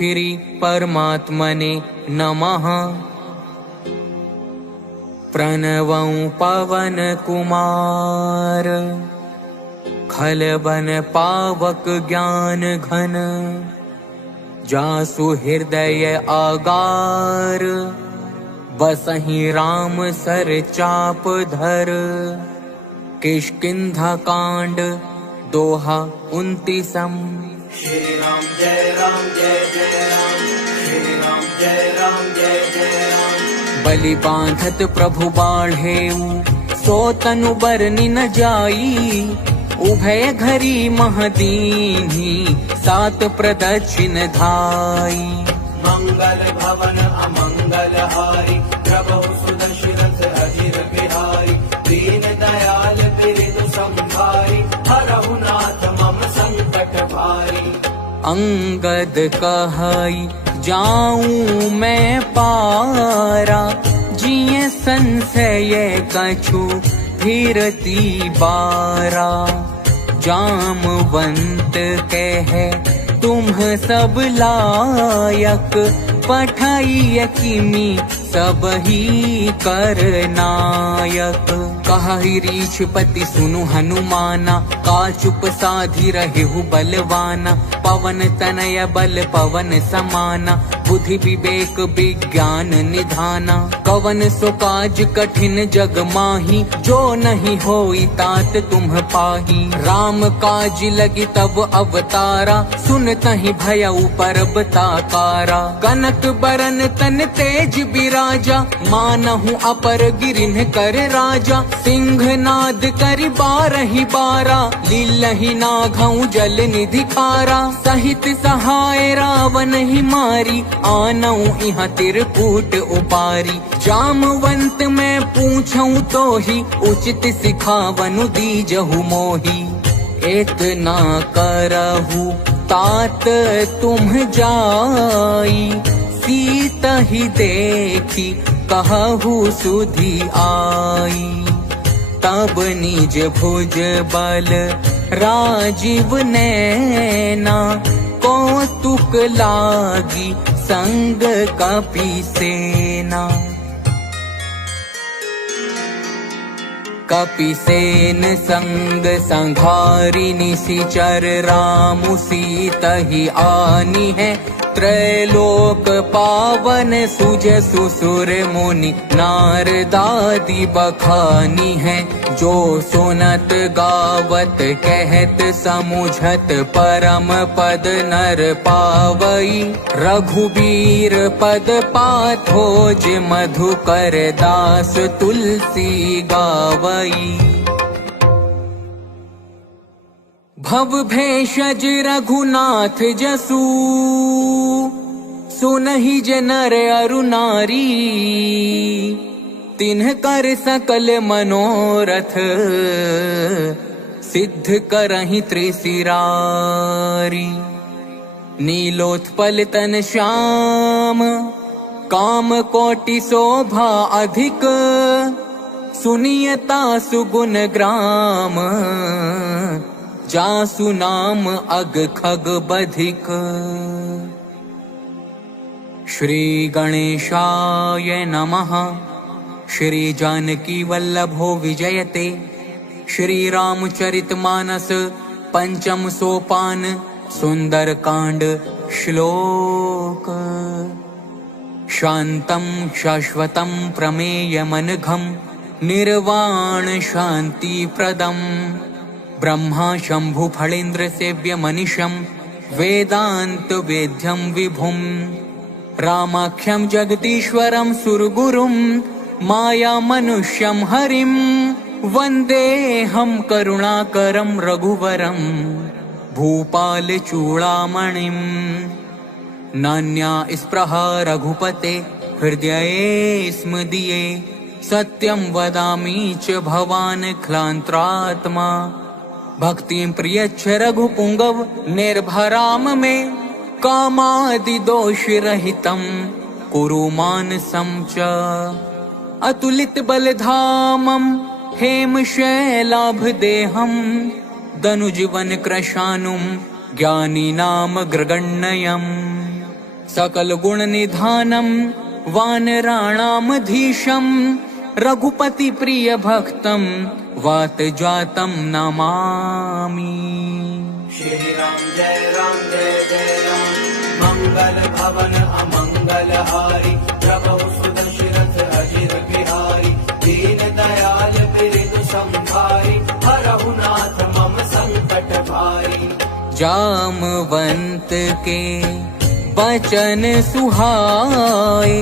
श्री परमात्मने नमः। प्रणवं पवन कुमार, खलबन पावक ज्ञान घन। जासु हृदय आगार, बसहि राम सर चाप धर। किष्किंधा कांड दोहा 29। श्री राम जय राम जय जय राम, श्री राम जय राम जय जय राम। बलि बांधत प्रभु बाढ़ेऊ, सो तनु बरनि न जाई। उभय घरी महदीन्ही, सात प्रदक्षिण धाई। मंगल भवन अमंगल हारी, प्रभु सुदशरथ अजिर बिहारी। दीन दयाल बिरदु संभारी, हरहु नाथ मम संकट भारी। अंगद कहई जाऊं मैं पारा, जिये संशय कछु फिरती बारा। जामवंत कहे तुम सब लायक, पठाई किमी सब ही कर नायक। कहि रीछपति सुनु हनुमाना, का चुप साधी रहेहु बलवाना। पवन तनय बल पवन समाना, बुद्धि विवेक विज्ञान निधाना। कवन सो काज कठिन जग माही, जो नहीं होई तात तुम पाही। राम काज लगी तब अवतारा, सुनतहि भयउ परब ताकारा। कनक बरन तन तेज बिराजा, मानहु अपर गिरिन कर राजा। सिंह नाद करि बारहि बारा, लीलहि नाघउ जल निधि खारा। सहित सहाय रावण ही मारी, आनऊ इहाँ तिरकूट उपारी। जामवंत मैं पूछऊं तो ही, उचित सिखावनु दीजहु मोही। इतना करहु तात तुम जाई, सीता ही देखी कहहु सुधि आई। तब निज भुज बल राजीव नैना, कौतुक लागी संग कपि सेना। कपि सेन संग संघारी, निशिचर रामु सीता ही आनी है। त्रैलोक पावन सुजसु सुर मुनि, नारदादि बखानी है। जो सुनत गावत कहत समुझत, परम पद नर पावई। रघुबीर पद पाथोज, मधुकर दास तुलसी गावई। भव भेषज रघुनाथ जसु, सुनहि जे नर अरु नारी। तिन्ह कर सकल मनोरथ, सिद्ध करहि त्रिशिरारी। नीलोत्पल तन श्याम, काम कोटि शोभा अधिक। सुनियता सुगुण ग्राम, जासु नाम अग खग बधिक। श्री गणेशाय नमः। श्री जानकी वल्लभो विजयते। श्री रामचरितमानस पंचम सोपान, सुंदर कांड श्लोक। शांतं शाश्वतं प्रमेयमनघं, निर्वाण शांति प्रदम। ब्रह्मा शंभु फणीन्द्र सेव्य मनीषं, वेदांत वेद्यं विभुं। रामाख्यं जगदीश्वरं सुरगुरुं, माया मनुष्यं हरिं। वन्देऽहं करुणाकरं रघुवरं, भूपाल चूड़ामणिं। नान्या स्पृहा रघुपते, हृदये स्म दिये। सत्यं वदामि च भवान् क्लान्त्रात्मा। भक्तिं प्रियच्छ रघुपुंगव, निर्भराम मे। कामादि दोष रहितं, कुरु मानसं च। अतुलित बलधामं, हेम शैलाभदेहं। दनुजवन कृशानुं, ज्ञानी नाम ग्रगण्यम्। सकल गुण निधानम वानराणामधीशम रघुपति प्रिय भक्तम वात जातम नमामि। श्री राम जय राम मंगल भवन अमंगल हारी प्रभु सुदशरथ अजिर बिहारी दीन दयाल बिरदु संभारी हरहु नाथ मम संकट भारी। जामवंत के बचन सुहाए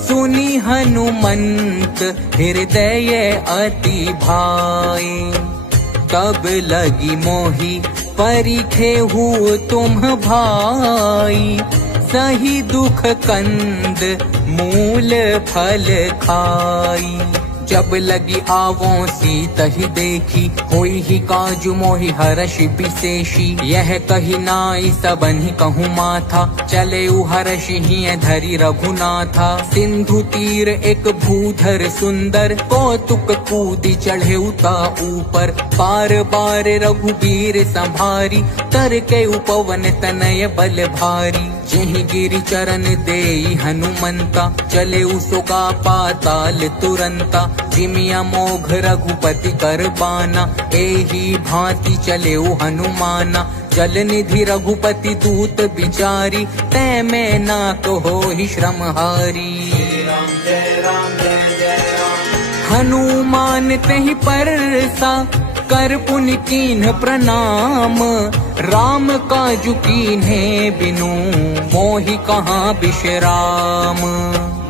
सुनी हनुमंत हृदय अति भाए। तब लगी मोही परिखे हूँ तुम भाई सही दुख कंद मूल फल खाई। जब लगी आवों सीत ही देखी होई ही काजु मोहि हर्ष विशेषी। यह कही नाई सबन ही कहूँ माथा चले हर्ष ही धरी रघुनाथा। सिंधु तीर एक भूधर सुंदर कौतुक कूदी चढ़े उता ऊपर। बार बार रघुबीर संभारी तर के उपवन तनय बल भारी। जेहि गिरि चरण देई हनुमंता चले उसोगा पाताल तुरंता। जिमिया मोघ रघुपति कर बाना एही भांति चले हनुमाना। जल निधि रघुपति दूत बिचारी तै में ना कहो ही श्रम हारी। राम जय राम हनुमान तेहि परसा कर पुनि कीन्ह प्रणाम। राम काजु कीन्हे बिनु मोहि कहाँ विश्राम।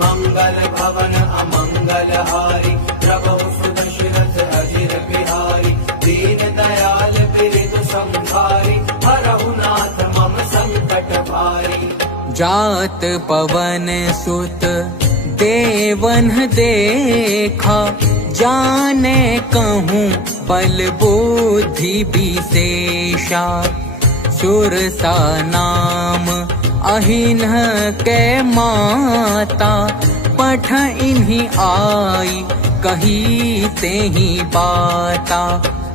मंगल भवन अमंगल हारी प्रभु सुदशरथ अजिर बिहारी दीन दयाल बिरदु संभारी हरहु नाथ मम संकट भारी। जात पवन सुत देवन देखा जाने कहूँ बल बुद्धि विशेषा। सुरसा नाम अहिन्ह के माता पठ इन्हीं आई कही ते ही बाता।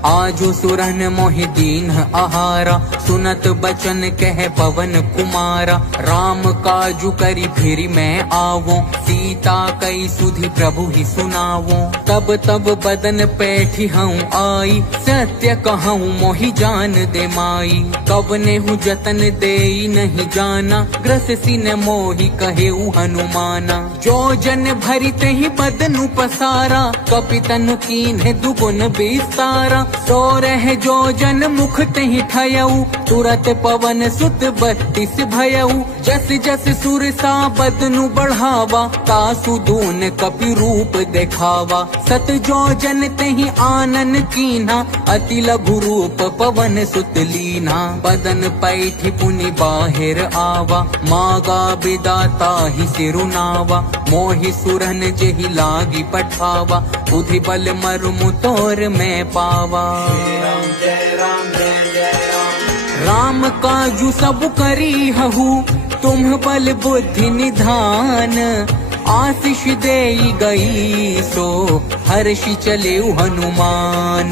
आजु सुरन मोहि दीन आहारा सुनत बचन कह पवन कुमारा। राम काजु करी फिर मैं आवो सीता कई सुधि प्रभु ही सुनावो। तब तब बदन पैठी हूँ आई सत्य कहूँ मोहि जान दे माई। कवने हूँ जतन दे नहीं जाना ग्रस सिन मोहि कहे हनुमाना। जो जन भरी ही बदनु पसारा कपितनु कीन्हे दुगुन विस्तारा। सो रह जो जन मुख तहि ठयऊ तुरत पवन सुत 32 भयऊ। जस जस सुरसा बदनु बढ़ावा तासु दून कपि रूप देखावा। सत जो जन तहि आनन कीन्हा अति लघु रूप पवन सुत लीन्हा। बदन पैठी पुनि बाहिर आवा मागा बिदाता ही सिरुनावा। मोहि सुरन जेहि लागी पठावा बुद्धि बल मरुमु तोर में पावा। राम जय राम राम काजु सब करी हहु तुम बल बुद्धि निधान। आशीष देई गई सो हर्षि चले हनुमान।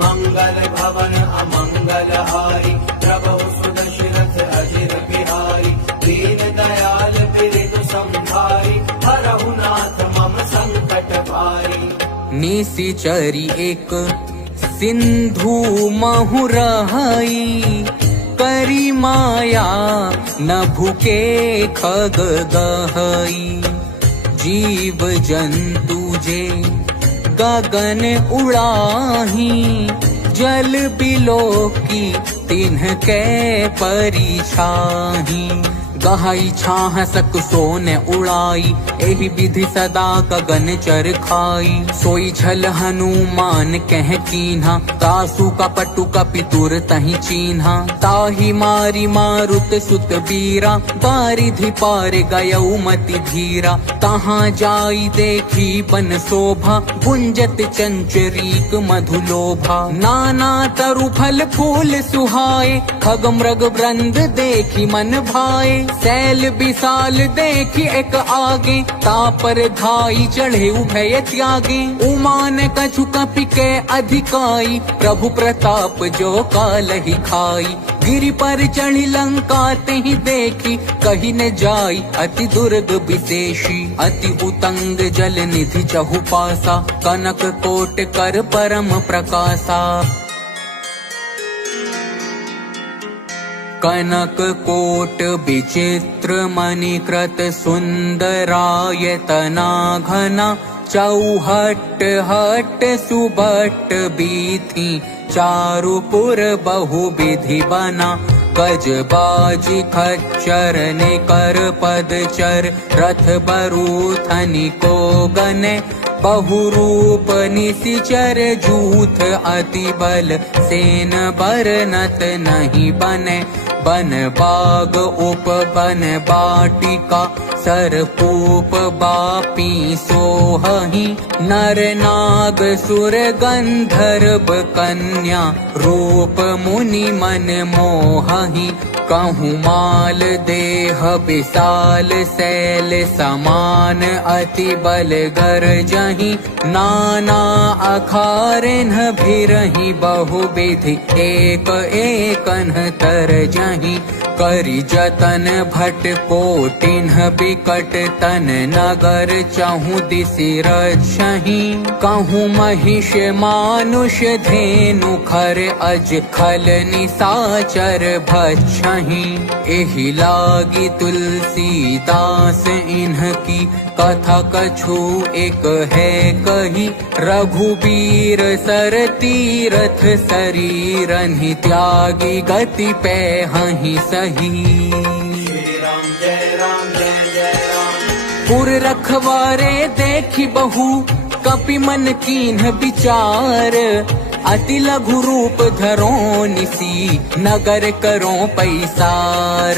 मंगल भवन अमंगल हारी प्रभु सुदशरथ अजिर बिहारी दीन दयाल बिरदु संभारी हरहु नाथ मम संकट भारी। निशिचरी एक सिंधु महु रहई करी माया नभु के खग गहई। जीव जंतु जे गगन उड़ाही जल बिलो की तिन्ह के परिछाही। गहाई छाह सक सोन उड़ाई एहि विधि सदा गगन चर खाई। सोई छल हनुमान कह कीन्हा तासु कपटु कपितुर तहि चीन्हा। ताहि मारी मारुत सुत बीरा बारिधि पार गयऊ मति धीरा। तहाँ जाई देखी बन शोभा गुंजत चंचरीक मधुलोभा। नाना तरु फल फूल सुहाए खग मृग वृंद देखी मन भाए। सैल विशाल देखी एक आगे, तापर धाई चढ़े उभय त्यागे। उमान कछु कपि के अधिकाई, प्रभु प्रताप जो काल ही खाई। गिरि पर चढ़ी लंका तेहि देखी, कही न जाई अति दुर्ग विशेषी। अति उतंग जल निधि चहुपासा, कनक कोट कर परम प्रकाशा। कनक कोट विचित्र मणिकृत सुंदरायतना घना। चौहट हट सुबट बीथी, चारुपुर बहुविधि बना। गजबाजी खच्चर निकर पदचर, रथ बरूथनि को गने। बहुरूप निशिचर जूथ, अति बल सेन बरनत नहीं बने। बन बाग उप बन बाटिका, सरपूप बापी सोहहि। नर नाग सुर गंधर्व कन्या, रूप मुनि मन मोहहि। कहूँ माल देह विशाल, सैल समान अति बल गरजहि। नाना अखारिन भिरहि, बहुविधि एक एकन तरजहि। करि जतन भट कोटिन्ह बिकट, तन नगर चहु दिसि रक्षहि। कहूँ महिष मानुष धेनु, खर अज खल निसाचर भक्षहि। एहि लागी तुलसीदास इन्हकी, कथा कछु एक है कही। रघुबीर सर तीरथ शरीरहि, त्यागी गति पैहहि सही। श्री राम जय राम जय जय राम। पुर रखवारे देखी बहु, कपि मन कीन्ह विचार। अति लघु रूप धरो निसी, नगर करो पैसार।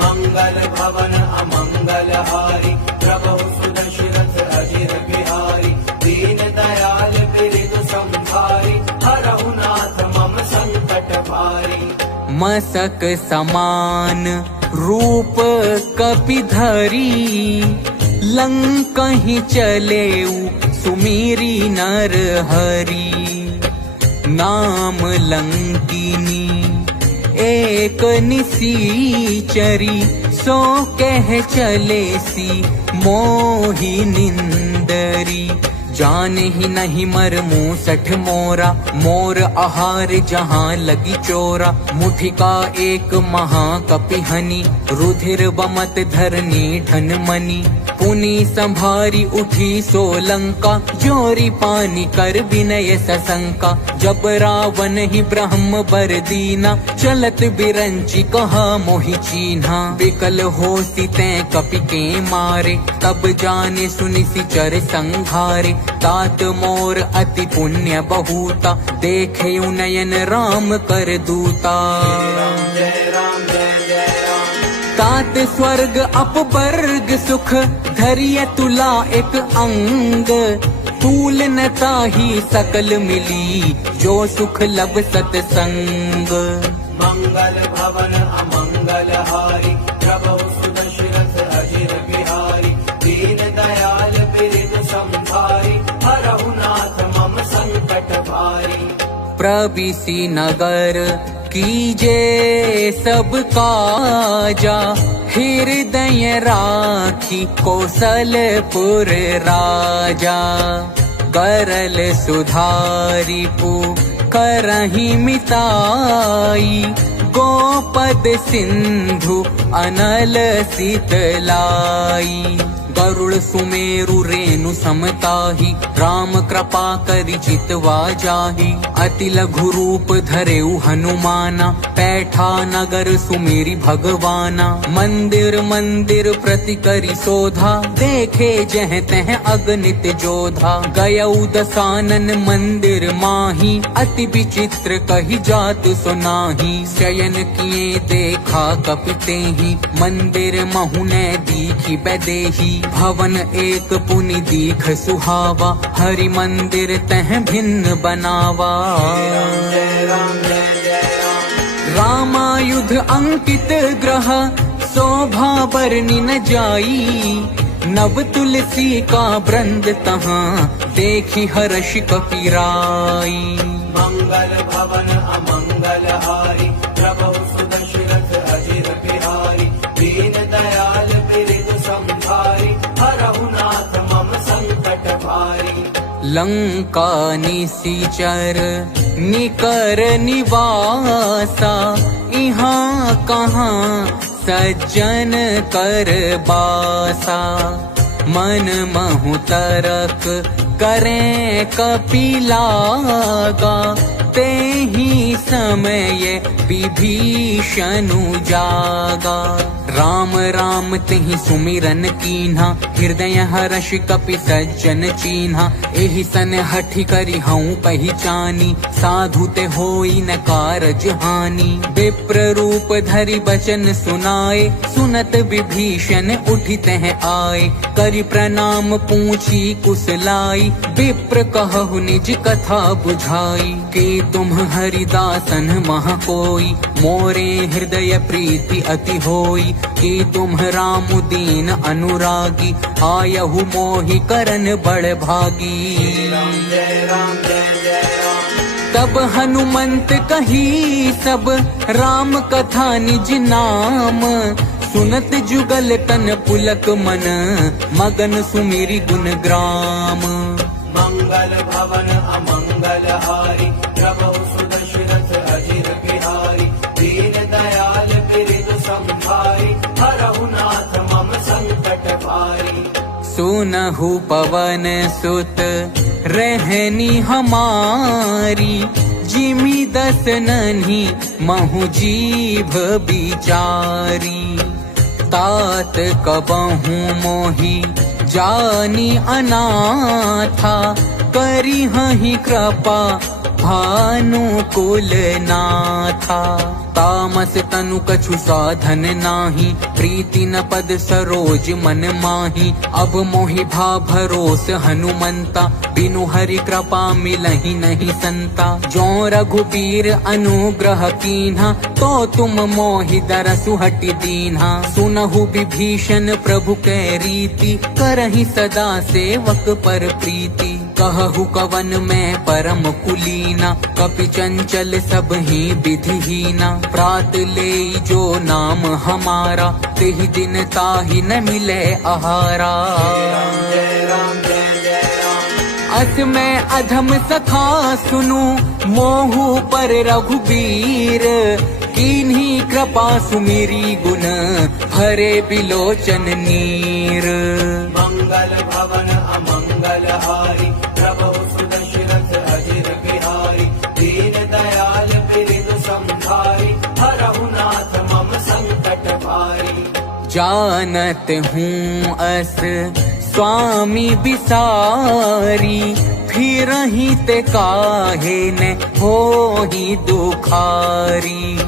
मंगल भवन अमंगल हारी, प्रभु सुदशरथ अजिर बिहारी। दीन दयाल बिरधु संभारी, हरहु नाथ मम संकट भारी। मसक समान रूप कपि धरी, लंकहि चलेउ सुमीरी नर हरि। नाम लंकिनी एक निसीचरी, सो कह चले सी मोहि निंदरी। जान ही नहीं मर मूसठ मोरा, मोर आहार जहाँ लगी चोरा। मुठिका एक महाकपिहनि, रुधिर बमत धरनी ठन मनी। पुनि संभारी उठी सोलंका, जोरी पानी कर विनय सशंका। जब रावण ही ब्रह्म बर दीना, चलत बिरंची कहा मोहि चीन्हा। विकल हो सिते कपि के मारे, तब जाने सुनि सिचर संघारे। तात मोर अति पुण्य बहुता, देखे नयन राम कर दूता। जय राम जय जय राम। तात स्वर्ग अपवर्ग सुख, धरिय तुला एक अंग। तूल न ताही सकल मिली, जो सुख लब सतसंग। मंगल भवन अमंगल हारी, प्रभु सुदशरथ अजिर बिहारी। दीन दयाल बिरधु संभारी, हरहु नाथ मम संकट भारी। प्रविशि नगर कीजे सब काजा, हृदय राखी कौशलपुर राजा। करल सुधारी करहि मिताई, गोपद सिंधु अनल शीतलाई। गरुड़ सुमेरु रेणु समताही, राम कृपा करि चितवा जाहि। अति लघु रूप धरेउ हनुमाना, पैठा नगर सुमेरि भगवाना। मंदिर मंदिर प्रति करि शोधा, देखे जह तह अगणित जोधा। गयउ दसानन मंदिर माही, अति विचित्र कही जात सुनाही। शयन किए देखा कपि तेहि, मंदिर महुने दीखि बैदेही। भवन एक पुनि दीख सुहावा, हरि मंदिर तह भिन्न बनावा। जय राम जय जय राम। रामायुध अंकित ग्रह, शोभा बरनी न जाई, नव तुलसी का वृंद तहाँ देखी हर्ष कपिराई। मंगल भवन अमंगल हारी, प्रभु सुदशरथ अजिर बिहारी। दीन दयाल बिरद संभारी, हरहु नाथ मम संकट भारी। लंका निसीचर निकर निवासा, इहाँ कहाँ सज्जन कर बासा। मन महु तरक करें कपिलागा, ते ही समय विभीषणु जागा। राम राम तेहि सुमिरन कीन्हा, हृदय हर्ष कपि सज्जन चीन्हा। एहि सन हठि करि हऊँ पहचानी, साधु ते होई न कारज हानि। विप्र रूप धरि बचन सुनाए, सुनत विभीषण उठि तह आए। करि प्रणाम पूछी कुशलाई, विप्र कहु निज कथा बुझाई। के तुम हरिदासन मह कोई, मोरे हृदय प्रीति अति होई। कि तुम राम दीन अनुरागी, आयहु मोहि करन बड़ भागी। जय राम जय जय राम। तब हनुमंत कही सब, राम कथा निज नाम। सुनत जुगल तन पुलक मन, मगन सुमिरि गुण ग्राम। मंगल भवन अमंगल हारी, प्रभु सुदशरथ अजिर बिहारी। दीन दयाल बिरद संभारी, हरहु नाथ मम संकट भारी। सुनहु पवन सुत रहनी हमारी, जिमि दस नन्ही महु जीभ बिचारी। तात कबहु मोहि जानी अनाथा, करी हहि कृपा भानुकुल नाथा। तामस तनु कछु साधन नाही, प्रीति न पद सरोज मन माही। अब मोहि भा भरोस हनुमंता, बिनु हरि कृपा मिलहि नहीं संता। जो रघुबीर अनुग्रह कीन्हा, तो तुम मोहि दरसु हटि दीन्हा। सुनहु विभीषण प्रभु कै रीति, करहि सदा सेवक पर प्रीति। कहु कवन मैं परम कुलीना, कपि चंचल सब ही विधिहीना। प्रात ले जो नाम हमारा, तेहि दिन ताहि न मिले आहारा। जय राम जय जय राम। अस मैं अधम सखा सुनु, मोहु पर रघुबीर। कीन्ही कृपा सुमिरी गुण, हरे बिलोचन नीर। मंगल भवन अमंगल हारी, प्रभु सुदशरथ अजिर बिहारी। दीन दयाल बिरद संभारी, हरहु नाथ मम संकट भारी। जानत हूँ अस स्वामी बिसारी, फिरहि ते काहे न होहि दुखारी।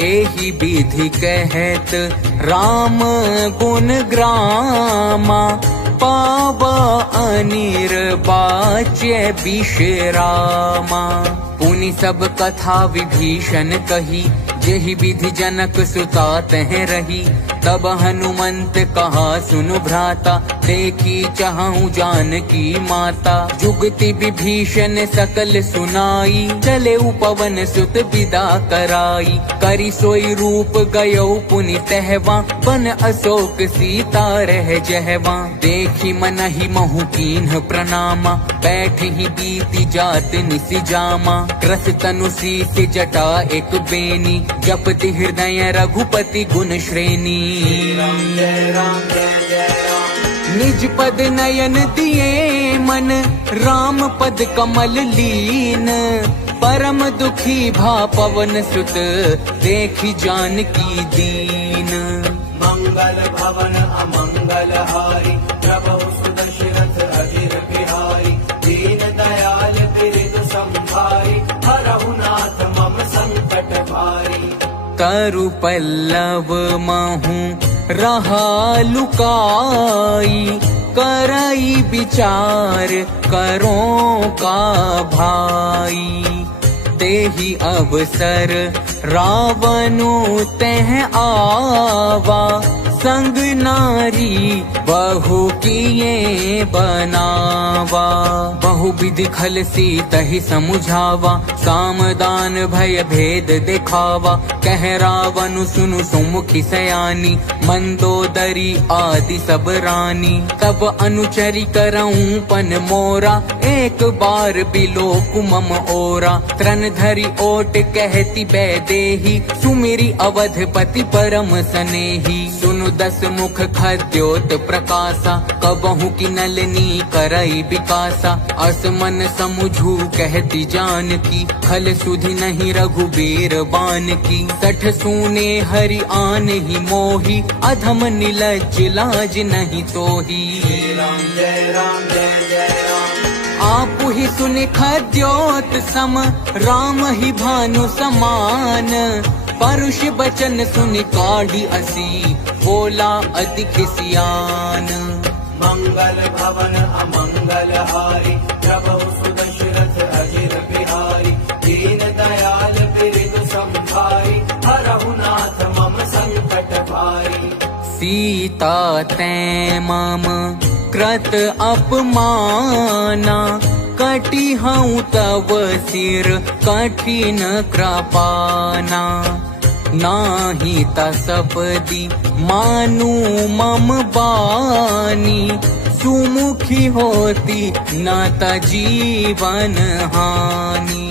एहि विधि कहत राम गुण ग्रामा, पावा अनिर्वाच्य विश्रामा। पुनि सब कथा विभीषण कही, जेहि विधि जनक सुता तह रही। तब हनुमंत कहा सुनु भ्राता, देखी चाहूं जानकी माता। जुगति विभीषण सकल सुनाई, चले पवन सुत विदा कराई। करि सोई रूप गयो पुनि तहवा, बन अशोक सीता रह जहवा। देखी मनहि महु कीन्ह प्रणामा, बैठ ही बीती जात निसि जामा। रस तनु सीस जटा एक बेनी, जपति हृदय रघुपति गुण श्रेणी। जय राम जय जय राम। निज पद नयन दिए मन, राम पद कमल लीन। परम दुखी भा पवन सुत, देखी जानकी दीन। मंगल भवन अमंगल हारी, प्रभु सुदशरथ अजिर बिहारी। दीन दयाल बिरद संभारी, हरहु नाथ मम संकट भारी। तरु पल्लव महु रहा लुकाई, करई विचार करो का भाई। तेहि अवसर रावणु तह आवा संग नारी बहु किए बनावा। बहु विधि खल सीतहि समुझावा सामदान भय भेद दिखावा। कह रावणु सुनु सुमुखी सयानी मंदोदरी आदि सब रानी। तब अनुचरी करऊं पन मोरा एक बार बिलोक मम ओरा। त्रन धरी ओट कहती बैदेही सुमिरी अवधपति परम सनेही। सुनु दस मुख खद्योत प्रकाशा कबहु की नलनी करई विकासा। असमन समुझू कहती जानकी खल सुधि नहीं रघुबीर बान की। सठ सूने हरि आन ही मोही अधम निलज लाज नहीं तोही। राम जय राम जय जय राम। आप ही सुन खद्योत सम राम ही भानु समान। परुष बचन सुन काढ़ी असी बोला अधिक सियान। मंगल भवन अमंगल हारी प्रभु सुदशरथ अजिर बिहारी। दीन दयाल बिरधु संभारी हरहु नाथ मम संकट भारी। सीता तै मम कृत अपमाना कटी हूँ तव सिर कठिन कृपाना। नाही तसपदी मानु मम बानी सुमुखी होती न त जीवन हानि।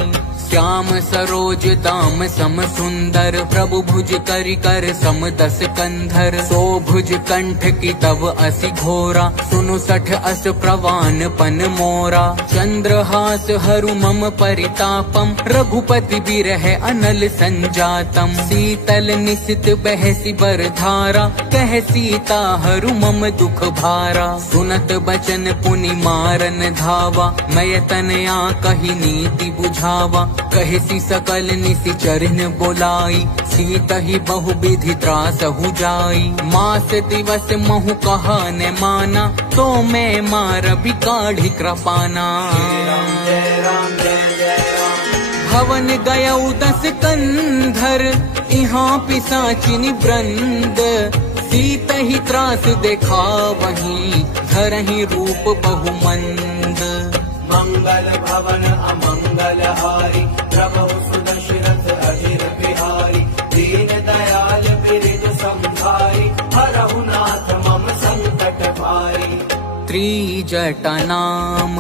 श्याम सरोज दाम सम सुंदर प्रभु भुज करि कर सम दस कंधर। सो भुज कंठ की तब असि घोरा सुनु सठ अस प्रवान पन मोरा। चंद्रहास हरु मम परितापम रघुपति बिरह अनल संजातम। शीतल निशित बहसी बर धारा कह सीता हरु मम दुख भारा। सुनत बचन पुनि मारन धावा मय तनया कही नीति बुझावा। कहसी सकल निसि चरण बोलाई सीत ही बहु विधि त्रास हो जाई। मास दिवस महु कहा न माना तो मैं मार भी काढ़ी कृपाना। राम जय राम जय जय राम। भवन गयौ दस कंधर इहाँ पिशाचिनी वृंद। सीत ही त्रास देखा वहीं धरहि रूप बहुमंद। मंगल भवन अमंगल हारी प्रभु सुदशरथ अजिर बिहारी। दीन दयाल बिरधु संभारी हरहु नाथ मम संकट भारी। त्रिजटा नाम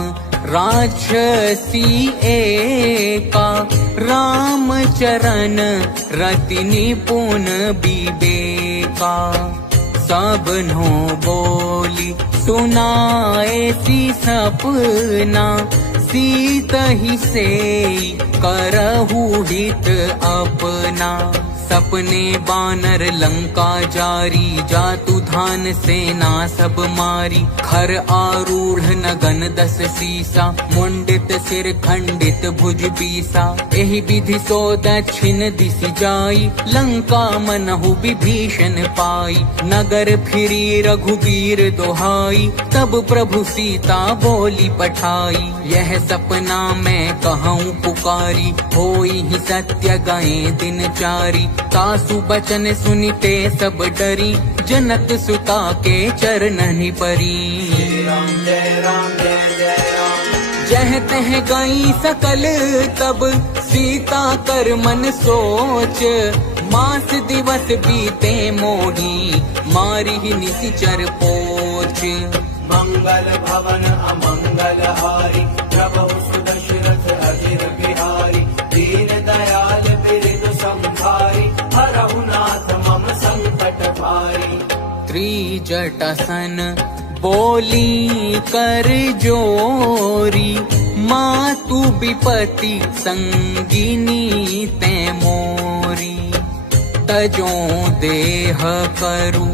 राक्षसी एका राम चरण रति निपुण विवेका। सबनो बोली सुनाए सी सपना सीत ही से करहु हित अपना। सपने बानर लंका जारी जातु धान सेना सब मारी। खर आरूढ़ नगन दस सीसा मुंडित सिर खंडित भुज पीसा। एहि विधि सो दक्षिण दिशि जाई लंका मनहु विभीषण पाई। नगर फिरी रघुबीर दोहाई तब प्रभु सीता बोली पठाई। यह सपना मैं कहूँ पुकारी होई ही सत्य गए दिन चारी। तासु बचन सुनिते सब डरी जनक सुता के चरणनि परी। राम जय राम जय जय राम। जह तह गई सकल तब सीता कर मन सोच। मास दिवस बीते मोही मारी ही निशिचर पोच। मंगल भवन अमंगल हारी प्रभु सुदशरथ अजिर बिहारी। दीन दयाल बिरधु संभारी हरहु नाथ मम संकट भारी। त्रिजटा सन बोली कर जोरी मातु विपति संगिनी ते मोरी। तजों देह करु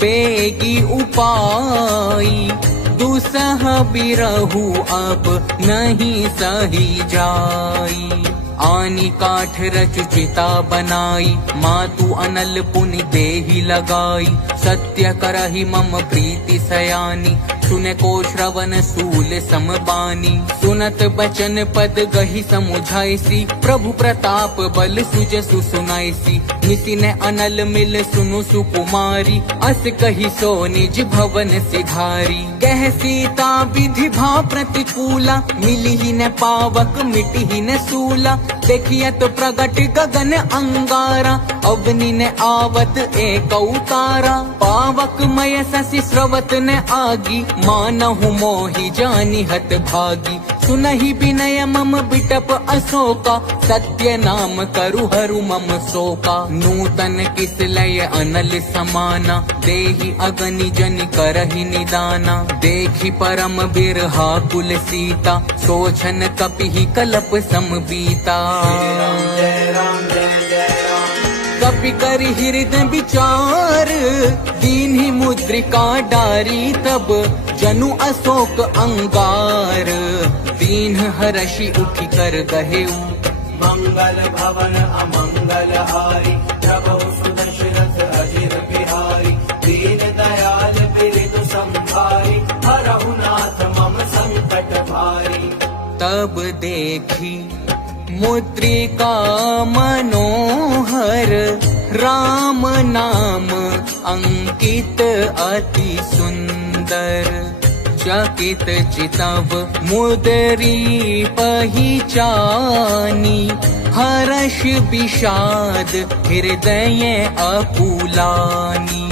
बेगी उपाई दुसह बिरहु अब नहीं सही जाई। आनी काठ रचु चिता बनाई मातु अनल पुनि देहि लगाई। सत्य करहि मम प्रीति सयानी सुने को श्रवण सूल समबानी, सुनत बचन पद गही समुझाइसी, प्रभु प्रताप बल सुजसु सुनाइसी, निसि ने अनल मिल सुनु सुकुमारी, अस कही सो निज भवन सिधारी। कह सीता विधि भाव प्रतिकूला, मिली ही न पावक मिटी ही न सूला, देखिए तो प्रगट गगन अंगारा, अवनि ने आवत एक उतारा, पावक मय शशि स्रवत ने आगी, मानहु मोहि जानि हत भागी, सुनहि विनय मम बिटप अशोका, सत्य नाम करु हरु मम शोका, नूतन किस लय अनल समाना, देहि अगनि जनि करहि निदाना, देखि परम बिरहा कुल सीता, सोचन कपिहि कलप समबीता। जय राम जय जय राम। कपि कर हृदय विचार, दीन्हि मुद्रिका डारी, तब जनु अशोक अंगार, दीन हरषि उठि कर गहेउ, मंगल भवन अमंगल हारी, प्रभु सुदशरथ अजिर बिहारी, दीन दयाल बिरधु संभारी, हरहु नाथ मम संकट भारी। तब देखी मुद्रिका मनोहर, राम नाम अंकित अति सुंदर, चकित चितव मुदरी पहिचानी, हर्ष विषाद हृदय अकुलानी,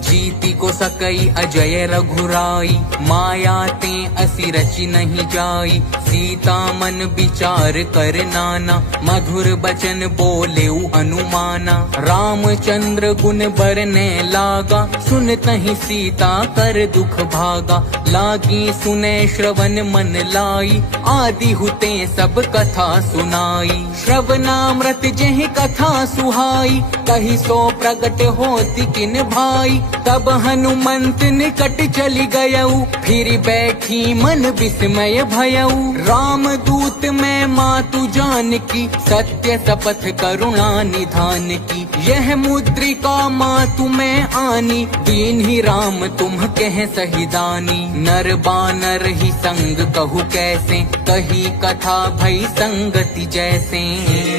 जीति को सकई अजय रघुराई, माया ते असि रचि नहीं जाई, सीता मन विचार कर नाना, मधुर बचन बोलेउ हनुमाना, रामचंद्र गुण बरने लागा, सुनतहि सीता कर दुख भागा, लागी सुने श्रवण मन लाई, आदि हुते सब कथा सुनाई, श्रवणामृत जेहि कथा सुहाई, कही सो प्रगट होति किन भाई, तब हनुमंत निकट चली गयऊ, फिर बैठी मन विस्मय भयऊ, राम दूत में मातु जानकी, सत्य शपथ करुणा निधान की, यह मुद्रिका मातु में आनी, दीन्हि राम तुम कह सहिदानी, नर बानर ही संग कहु कैसे, कही कथा भई संगति जैसे।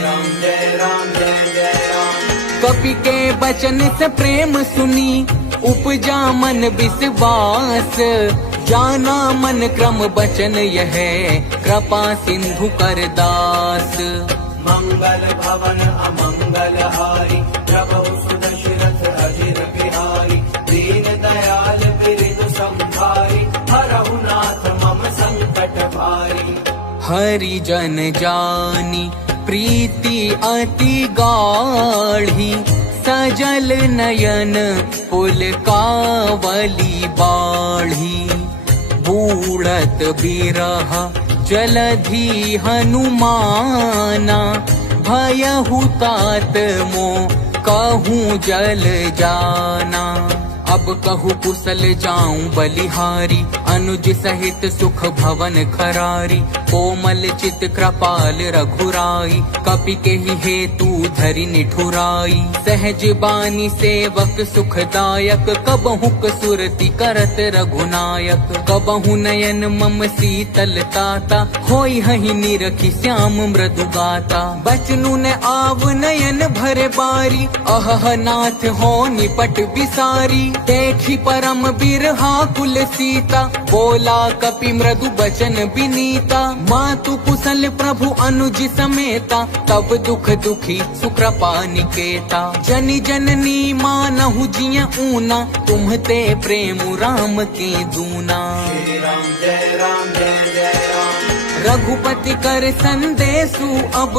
राम जय राम जय जय राम। कपि के बचन से प्रेम सुनी, उपजा मन विश्वास, जाना मन क्रम बचन यह, कृपा सिंधु कर दास। मंगल भवन अमंगल हारी, प्रभु सुदशरथ अजिर बिहारी, दीन दयाल बिरधु संभारी, हरहु नाथ मम संकट भारी। हरि जन जानी प्रीति अति गाढ़ी, सजल नयन पुलकावली बाढ़ी, बूढ़त बिरह जलधि हनुमाना, भयहु तात मो कहूँ जल जाना, अब कहु कुशल जाऊं बलिहारी, अनुज सहित सुख भवन खरारी, कोमल चित कृपाल रघुराई, कपि के ही हेतु धरि निठुराई, सहज बानी सेवक सुखदायक, कबहु कसुरति करत रघुनायक, कबहु नयन मम शीतल ताता, होई हहि निरखि श्याम मृदु गाता, बचनु ने आव नयन भरे बारी, अहह नाथ हो निपट बिसारी, देखी परम बिरहा कुल सीता, बोला कपि मृदु बचन बिनीता, मातु कुशल प्रभु अनुज समेता, तब दुख दुखी सुकृपा निकेता, जनि जननी मानहु जिय ऊना, तुम्हते प्रेम राम के दूना। श्री राम जय राम जय जय राम। रघुपति कर संदेशु अब,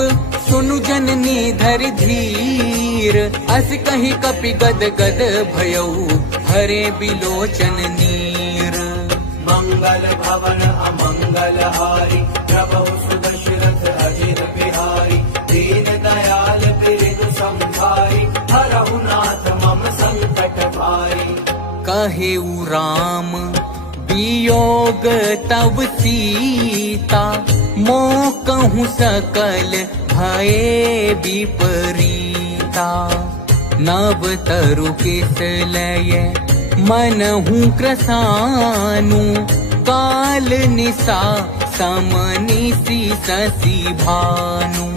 सुनु जननी धरि धीर, अस कहि कपि गद गद भयऊ, हरे बिलोचन नीर। मंगल भवन अमंगल हारी, प्रभु सुदशरथ अजिर बिहारी, दीन दयाल बिरधु संभारी, हरहु नाथ मम संकट भारी। कहेउ राम वियोग तब सीता, मो कहूँ सकल भये विपरीता, नव तरु किस लय मनहु क्रसानु काल निसा समनिसी ससी भानु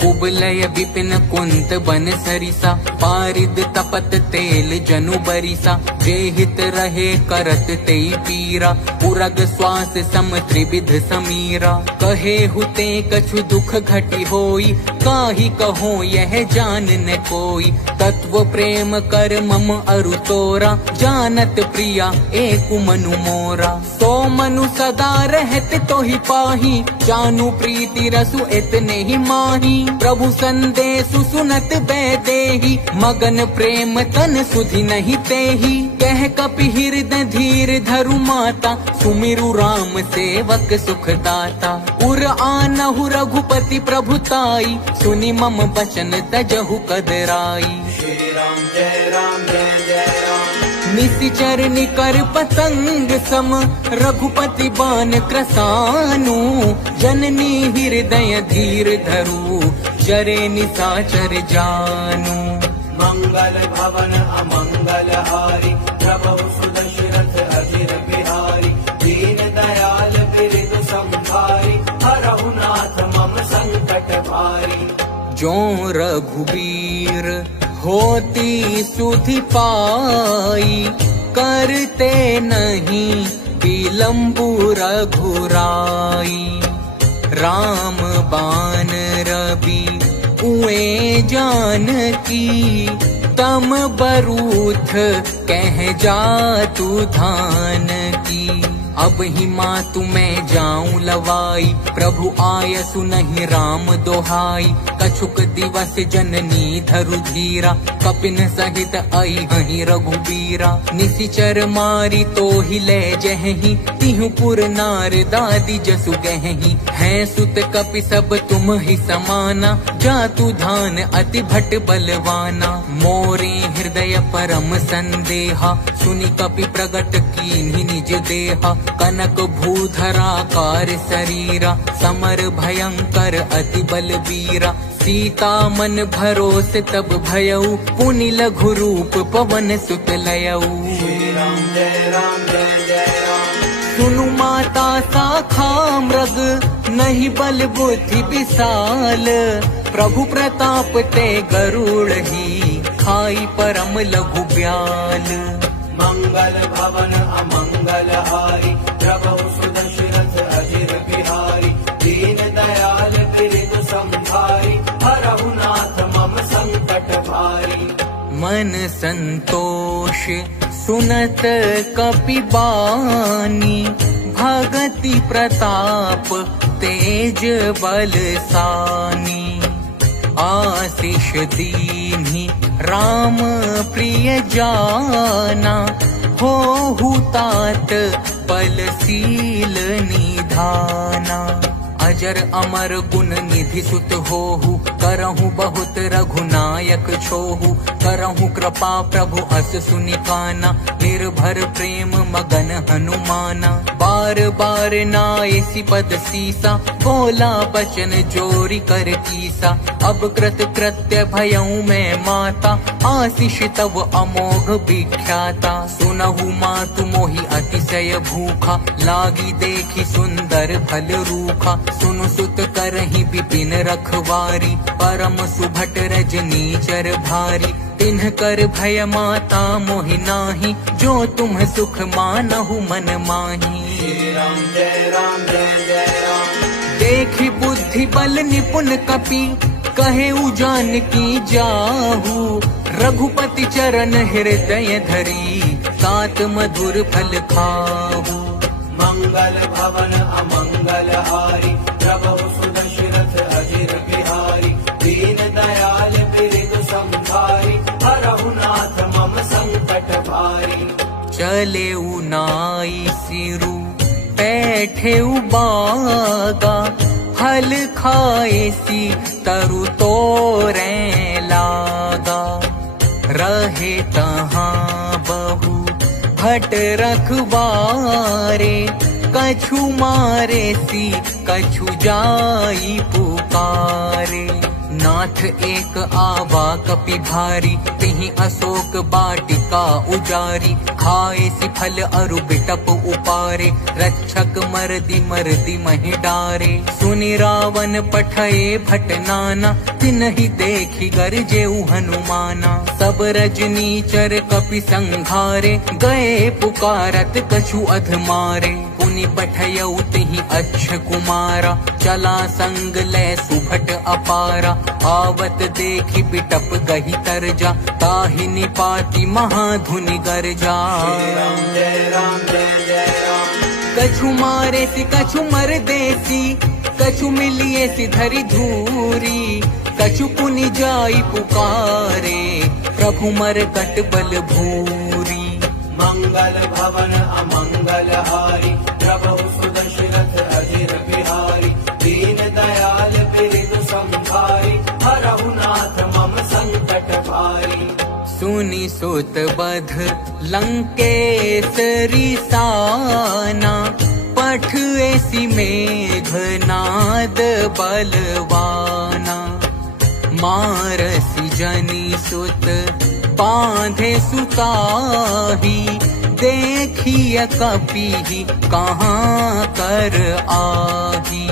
कुबलय विपिन कुंत बन सरिसा पारिद तपत तेल जनु बरिसा जे हित रहे करत तेई पीरा उरग श्वास सम त्रिविध समीरा कहे हुते कछु दुख घटी होई काहि कहो यह जान न कोई तत्व प्रेम कर मम अरु तोरा जानत प्रिया एक मनु मोरा सो मनु सदा रहत तो ही पाही जानू प्रीति रसु इतने ही माही प्रभु संदेशु सुनत बैदेही मगन प्रेम तन सुधि नहीं तेही कह कपि हृदय धीर धरु माता सुमिरु राम सेवक सुखदाता उर आनहु रघुपति प्रभुताई सुनि मम बचन तजहु कदराई। श्री राम जय राम जय जय राम। निशिचर निकर पतंग सम रघुपति बान क्रसानु जननी हृदय धीर धरु जरे निशाचर जानू। मंगल भवन अमंगल हारी प्रभु सुदशरथ अजिर बिहारी दीन दयाल बिरधु संभारी हरहु नाथ मम संकट भारी। जो रघुबीर होती सुधि पाई करते नहीं विलंबु रघुराई राम बान रवि उए जानकी तम बरूथ कह जा तू धान की। अब ही माँ तुम्हें जाऊं लवाई प्रभु आयसु नहीं राम दोहाई कछुक दिवस जननी धरु धीरा कपिन सहित आई हही रघुबीरा निशिचर मारी तो ही ले जही तिहु पुर नार दादी जसु गही है सुत कपि सब तुम ही समाना जातु धान अति भट बलवाना मोरे हृदय परम संदेहा सुनि कपि प्रगट कीन्हि निज देहा कनक भूधरा कार शरीरा समर भयंकर अति बलबीरा सीता मन भरोसे तब भयऊ पुनि लघु रूप पवन सुत लयऊ। श्री राम जय राम जय जय राम। सुनु माता शाखा मृग नहीं बल बुद्धि विशाल प्रभु प्रताप ते गरुड़ ही खाई परम लघु ब्याल। मंगल भवन अमंगल हारी प्रभु सुदशरथ अजिर बिहारी दीन दयाल बिरधु संभारी हरहु नाथ मम संकट भारी। मन संतोष सुनत कपि बानी भगति प्रताप तेज बलसानी आशीष दीन्हि राम प्रिय जाना हो तात बलशील निधाना। अजर अमर गुण निधि सुत होहु करहु बहुत रघुनायक छोहु करहु कृपा प्रभु अस सुनिकाना निर्भर प्रेम मगन हनुमाना। बार बार नायसी पद सीसा बोला बचन जोरी कर कीसा अब कृत कृत्य भयऊ मैं माता आशीष तव अमोघ विख्याता। सुनहु मातु मोहि अतिशय भूखा लागी देखी सुंदर फल रूखा सुनु सुत करहि विपिन रखवारी परम सुभट रजनीचर भारी तिन्ह कर भय माता मोहि नाही जो तुम सुख मानहु मन माही। श्री राम जय राम जय जय राम। देखी बुद्धि बल निपुण कपि कहे उजान की जाहू रघुपति चरण हृदय धरी सात मधुर फल खाहू। मंगल भवन अमंगल हारी प्रभु सुदशरथ अजिर बिहारी दीन दयाल बिरधु संभारी हरहु नाथ मम संकट भारी। चले नाई सिरु बैठे बागा फल खाए सी तरु तोरे लागा रहे तहाँ बहु भट रखवारे कछु मारे सी कछु जाई पुकारे। नाथ एक आवा कपि भारी, तिहि अशोक बाटिका उजारी। खाए सि फल अरु बिटप उपारे, रक्षक मरदि मरदि महि डारे। सुनि रावण पठए भट नाना, तिन्हि देखि गरजेउ हनुमाना। सब रजनीचर कपि संघारे, गए पुकारत कछु अध मारे। पुनि पठयउ तिहि अच्छ कुमारा, चला संग लै सुभट अपारा। आवत देखि बिटप गहि तरजा, ताहि निपाति महाधुनि गरजा। जय राम जय जय राम। कछु मारे सि कछु मर देसी, कछु मिलिए सि धरि धूरी। कछु पुनि जाई पुकारे, प्रभु मरकट बल भूरी। मंगल भवन अमंगल हारी, प्रभु सुदशरथ अजिर बिहारी। दीन दयाल बिरधु संभारी, हरहु नाथ मम संकट भारी। सुनि सुत बध लंकेसरी साना, पठए सि मेघनाद बलवाना। मारसि जनि सुत बांधे सुताही, देखिय कपि कहाँ कर आही।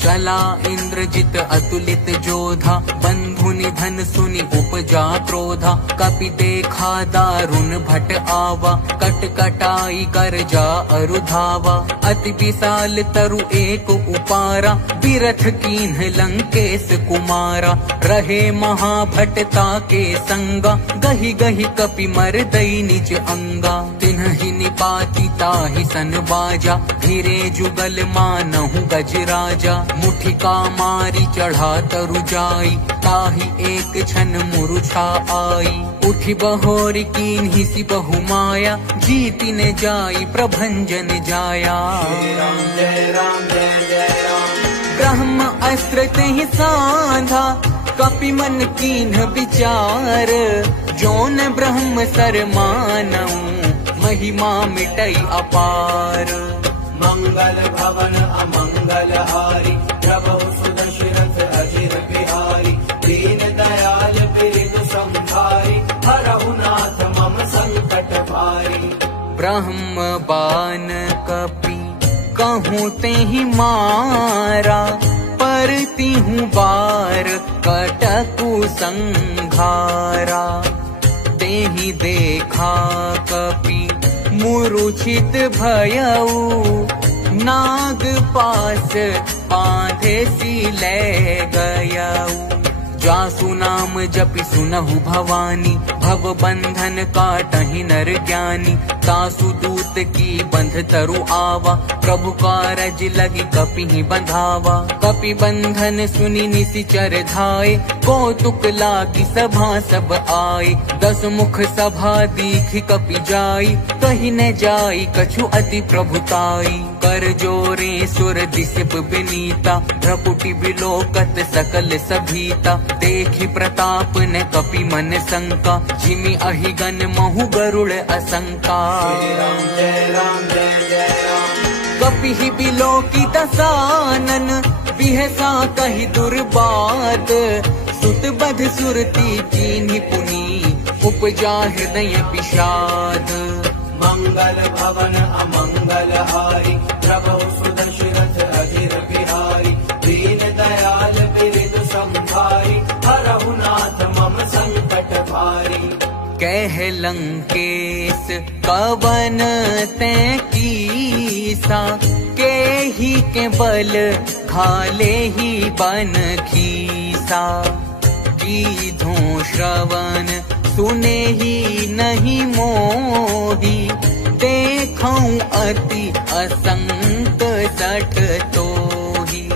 चला इंद्रजित अतुलित जोधा, बंधु निधन सुनि उपजा क्रोधा। कपि देखा दारुण भट आवा, कट कटाई कर जा अरुधावा। अति विशाल तरु एक उपारा, बिरथ कीन्ह लंकेश कुमारा। रहे महाभटता के संगा, गहि गहि कपि मर दई निज अंगा। तिन्हि निपाति ताहि सन बाजा, धीरे जुगल मानहु गजराजा। मुठिका मारी चढ़ा तरु जाई, ताहि एक क्षण मुरुछा आई। उठि बहोरी कीन्हि सि बहु माया, जीति न जाई प्रभंजन जाया। जय राम जय जय राम। ब्रह्म अस्त्र तेहि साधा, कपि मन कीन्ह विचार। जोन ब्रह्म सर मानऊ, महिमा मिटई अपार। मंगल भवन अमंगल हारी, प्रभु सुदशरथ अजिर बिहारी। दीन दयाल बिरधु संभारी, हरहु नाथ मम संकट भारी। ब्रह्म बान कपि कहूँ तेहि मारा, पर तिहु बार कटकु संघारा। तेहि देखा कपि मूर्छित भयऊ, नाग पास बांधे सि लै गयऊ। जासु नाम जपि सुनहु भवानी, भव बंधन काटहि नर ज्ञानी। तासु दूत की बंध तरु आवा, प्रभु कारज लगी कपि बंधावा। कपि बंधन सुनि निशिचर धाये, कौतुक लागी सभा सब आए। 10 मुख सभा दीखि कपि जाई, कहि न जाई कछु अति प्रभुताई। कर जोरे सुर दिसिप बिनीता, भ्रकुटि बिलोकत सकल सभीता। देखि प्रताप न कपि मन शंका, जिमि अहिगन महु गरुड़ असंका। जय राम जय जय राम। कपि ही बिलोकी दसानन, बिहसा कहि दुर्बाद। सुत बध सुरती कीन्हि पुनि, उपजा हृदय विषाद। मंगल भवन अमंगल हारी, प्रभु सुदशरथ अजिर बिहारी। दीन दयाल बिरधु संभारी, हरहु नाथ मम संकट भारी। कह लंकेश कवन तैं कीसा, के ही के बल खाले ही बन खीसा। कीधों श्रवण सुने ही नहीं मोही, देखऊं अति असंत सठ तोही।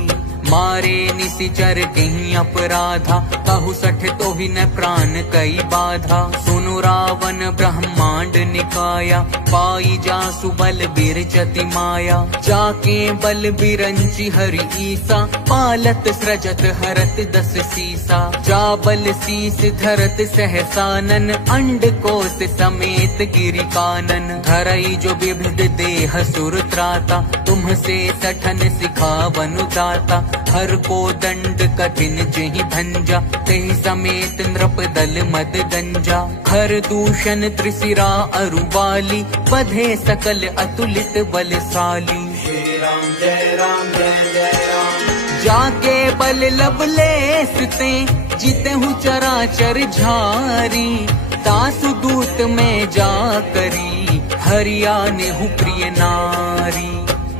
मारे निशिचर कहीं अपराधा, कहु सठ तोहि न प्राण कई बाधा। सुनु रावण ब्रह्मांड निकाया, पाई जासु बल बिरचति माया। जाके बल बिरंचि हरि ईसा, पालत सृजत हरत 10 सीसा। जा बल शीस धरत सहसानन, अंड कोश समेत गिरि कानन। धरई जो विविध देह सुर त्राता, तुमसे सठन सिखावनु दाता। हर को दंड कठिन जेहि भंजा, तेहि समेत नृप दल मद गंजा। खर दूषण त्रिशिरा अरुबाली, बधे सकल अतुलित बलशाली। श्री राम जय राम जय जय राम। जाके बल लवलेस ते, जितहु चराचर झारी। तासु दूत में जा करी, हरिया नेहु प्रिय नारी।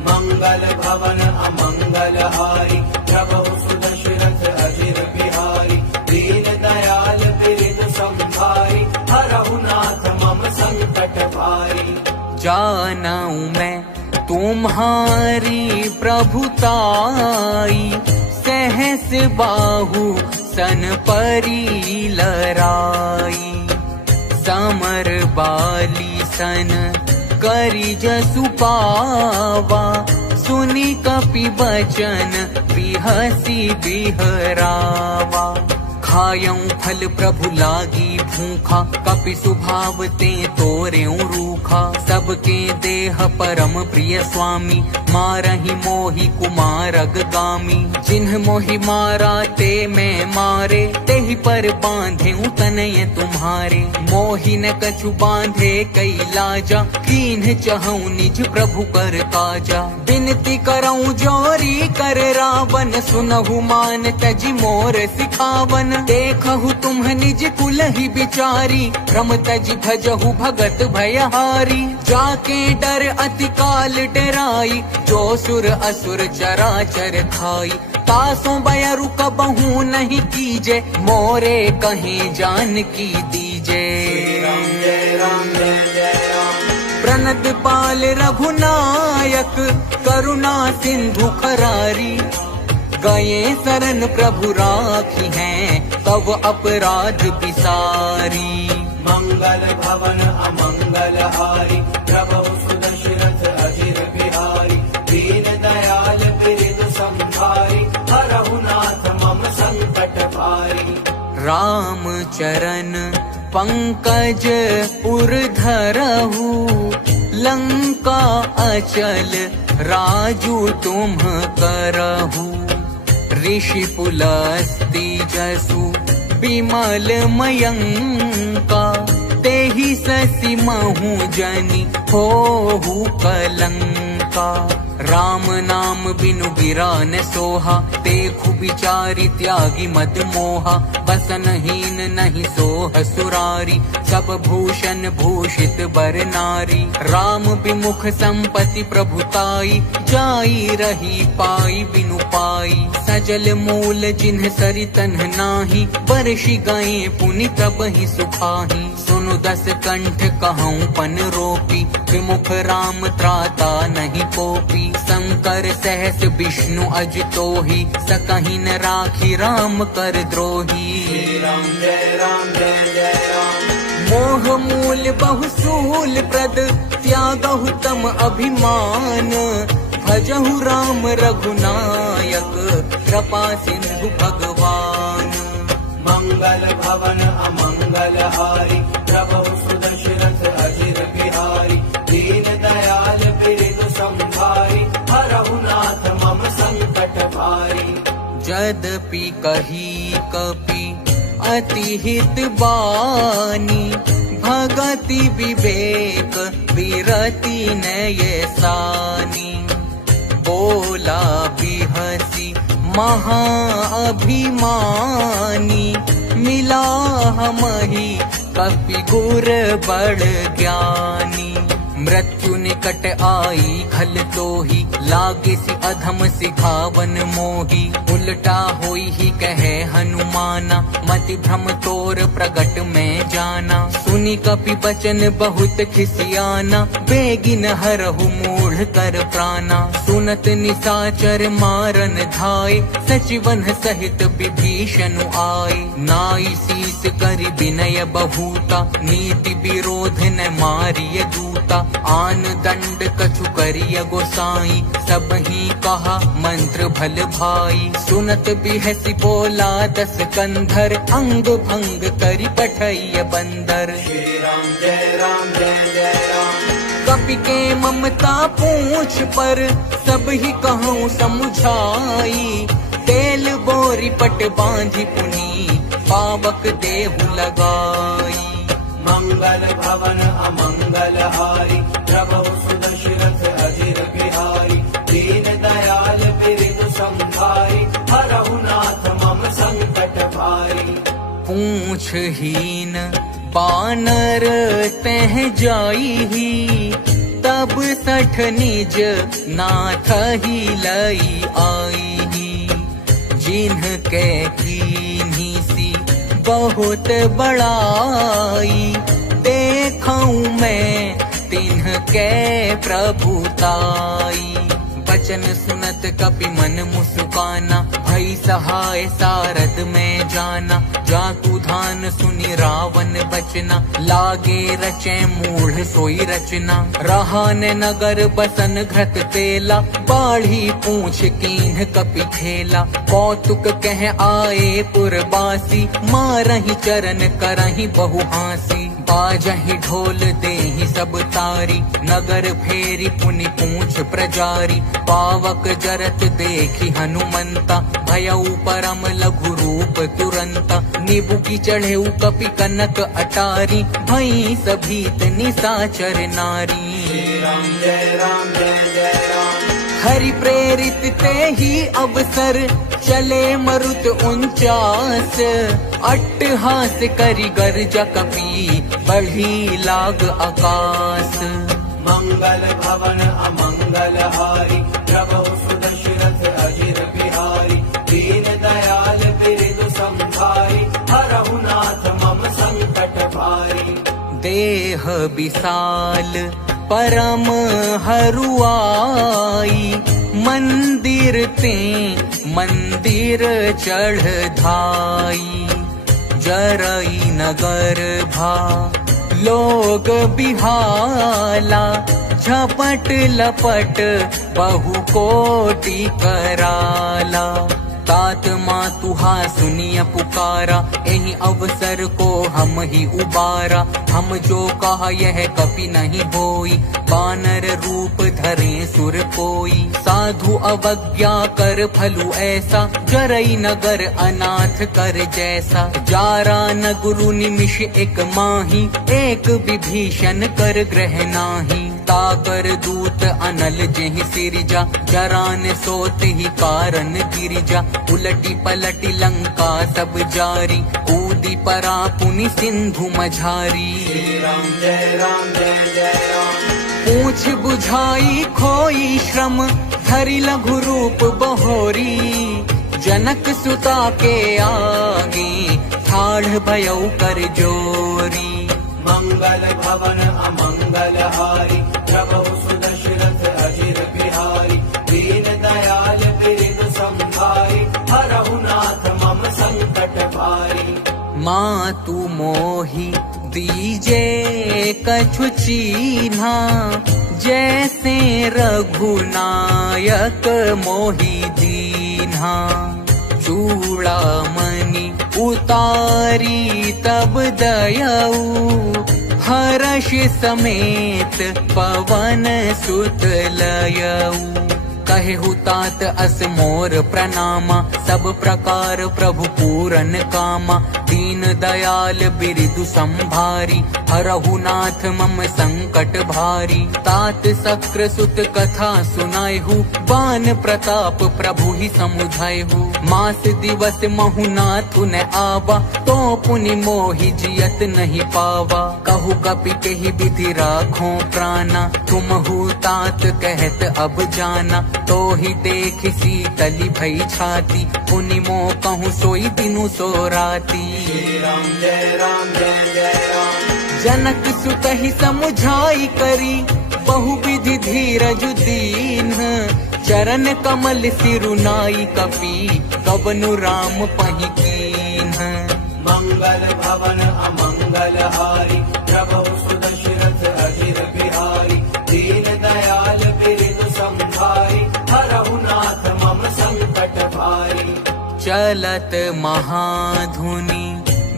मंगल भवन अमंगल हारी, प्रभु सुदशरथ अजिर बिहारी। दीन दयाल बिरिद संभारी, हरहु नाथ मम संकट भारी। जानऊ मैं तुम्हारी प्रभुताई, सहस बाहु सन परी लराई। समर बाली सन करी जसु पावा, सुनी कपि बचन बिहसी बिहरावा। खायऊं फल प्रभु लागी भूखा, कपि सुभाव ते तोरेऊं रूखा। सबके देह परम प्रिय स्वामी, मारहि मोहि कुमारग गामी। जिन्ह मोहि मारा ते मैं मारे, तेहि पर बांधेऊं तनय तुम्हारे। मोहि न कछु बांधे कई लाजा, कीन्ह चहऊं निज प्रभु कर काजा। बिनती करऊं जोरी कर रावण, सुनहु मान तजि मोर सिखावन। देखहु तुम्ह निज कुल ही बिचारी, भ्रम तजि भजहु भगत भयहारी। जाके डर अति काल डराई, जो सुर असुर चराचर खाई। तासों बयरु कबहु नहीं कीजे, मोरे कहीं जान की दीजे। राम जय राम जय जय राम। प्रणत पाल रघुनायक, करुणा सिंधु खरारी। गए शरण प्रभु राखी हैं, तब अपराध बिसारी। मंगल भवन अमंगल हारी, प्रभु सुदशरथ अजिर बिहारी। दीन दयाल बिरिद संभारी, हरहु नाथ मम संकट भारी। राम चरण पंकज उर धरहु, लंका अचल राजू तुम करहु। ऋषि पुलस्ती जसु विमल मयंका, तेहि ससि महु जनि होहु कलंका। राम नाम बिनु गिरा न सोहा, देखु बिचारी त्यागी मद मोहा। बसनहीन नहीं सोह सुरारी, सब भूषण भूषित बर नारी। राम विमुख संपत्ति प्रभुताई, जाई रही पाई बिनु पाई। सजल मूल जिन्ह सरितन नाही, बरषि गए पुनि तब ही सुखाही। सुनु दस कंठ कहूँ पन रोपी, विमुख राम त्राता नहीं कोपी। शंकर सहस विष्णु अजितोहि, सकहि न राखी राम कर द्रोही। राम जय राम जय जय राम। मोह मूल बहुसूल प्रद, त्यागहु तम अभिमान। भजहु राम रघुनायक, कृपा सिंधु भगवान। मंगल भवन अमंगल हारी, प्रभु सुदशरथ अजिर बिहारी। दीन दयाल बिरिद संभारी, हरहु नाथ मम संकट भारी। यद्यपि कही कपि अति हित बानी, भगति विवेक विरति नय सानी। बोला बिहसी महा अभिमानी, मिला हमहि कपि गुर बड़ ज्ञानी। मृत्यु निकट आई खल तोहि, लागे सि अधम सिखावन मोहि। उल्टा होई ही कहे हनुमाना, मति भ्रम तोर प्रगट में जाना। सुनि कपि बचन बहुत खिसियाना, बेगिन हरहु मूढ़ कर प्राणा। सुनत निसाचर मारन धाय, सचिवन सहित विभीषण आए। नाई शीस करि विनय बहुता, नीति विरोध न मारिय दूता। आन दंड कछु करिय गोसाई, सब ही कहा मंत्र भल भाई। सुनत बिहसी बोला दस कंधर, अंग भंग करि पठैय बंदर। श्री राम जय राम जय जय राम। कपि के ममता पूछ पर, सब ही कहूँ समुझाई। तेल बोरी पट बांधी पुनी पावक देहु लगाई। मंगल भवन अमंगल हारी प्रभु सुदशरथ अजिर बिहारी दीन दयाल बिरधु संभारी हरहु नाथ मम संकट भारी। पूछहीन बानर तह जाई ही तब 60 निज नाथ ही लई आई ही। जिनके कीन्ही सी बहुत बड़ाई देखूं मैं तिन्हके प्रभुताई। बचन सुनत कपि मन मुस्काना भई सहाय सारद में जाना। जातु धान सुनि रावण बचना लागे रचे मूढ़ सोई रचना। रहान नगर बसन घृत तेला बाढ़ी पूछ कीन्ह कपि खेला। कौतुक कह आए पुरबासी मारहि चरण करहि बहु हासी। बाजहि ढोल देहि सब तारी नगर फेरी पुनि पूछ प्रजारी। पावक जरत देखी हनुमंता भयउ परम लघु रूप तुरंता। निबुकी चढ़ेउ कपि कनक अटारी भई सभीत निसाचर नारी। श्री राम जय राम जय जय राम। हरि प्रेरित ते ही अवसर चले मरुत 49 अट्टहास करि गर्ज कपि बढ़ी लाग आकाश। मंगल भवन अमंगल हारी प्रभु सुदशरथ अजिर बिहारी दीन दयाल बिरधु संभारी हरहु नाथ मम संकट भारी। देह विशाल परम हरुआई मंदिर ते मंदिर चढ़ धाई। जरई नगर भा लोग बिहाला झपट लपट बहु कोटि कराला। तात मातुहा सुनिय पुकारा एहि अवसर को हम ही उबारा। हम जो कहा यह कपि नहीं होई बानर रूप धरे सुर कोई। साधु अवज्ञा कर फलु ऐसा जरई नगर अनाथ कर जैसा। जारा न गुरु निमिष एक माही एक विभीषण कर ग्रह नाही। ताकर दूत अनल जेहि सिरजा जरान सोत ही कारण गिरिजा। उलटी पलटी लंका सब जारी कूदी परा पुनि सिंधु मझारी। श्री राम जय राम जय जय राम। पूछ बुझाई खोई श्रम धरि लघु रूप बहोरी। जनक सुता के आगे ठाढ़ भयउ कर जोरी। मंगल भवन अमंगल हारी प्रभु सुदशरथ अजिर बिहारी दीन दयाल बिरधु संभारी हरहु नाथ मम संकट भारी। मातु मोहि दीजे कछु चीन्हा जैसे रघुनायक मोहि दीन्हा। चूड़ामणि उतारी तब दयऊ हर्ष समेत पवन सुत लयऊ। कहेहु तात अस मोर प्रणामा सब प्रकार प्रभु पूरन कामा। दीन दयाल बिरधु संभारी हरहु नाथ मम संकट भारी। तात सक्र सुत कथा सुनायहु बान प्रताप प्रभु ही समुझायहु। मास दिवस महु नाथ न आवा तो पुनि मोहि जियत नहीं पावा। कहु कपि केहि विधि राखो प्राणा तुमहु तात कहत अब जाना। तो ही देख शीतली भई छाती पुनि मो कहूँ सोई दिनु सो राती। श्री राम जय राम जय जय राम। जनक सुत ही समुझाई करी बहु विधि धीरज दीन। चरण कमल सिरुनाई कपि कवनु राम पहि कीन्ह। मंगल भवन अमंगल हारी प्रभु सुदशरथ अजिर बिहारी दीन दयाल बिरधु संभारी हरहु नाथ मम संकट भारी। चलत महाधुनि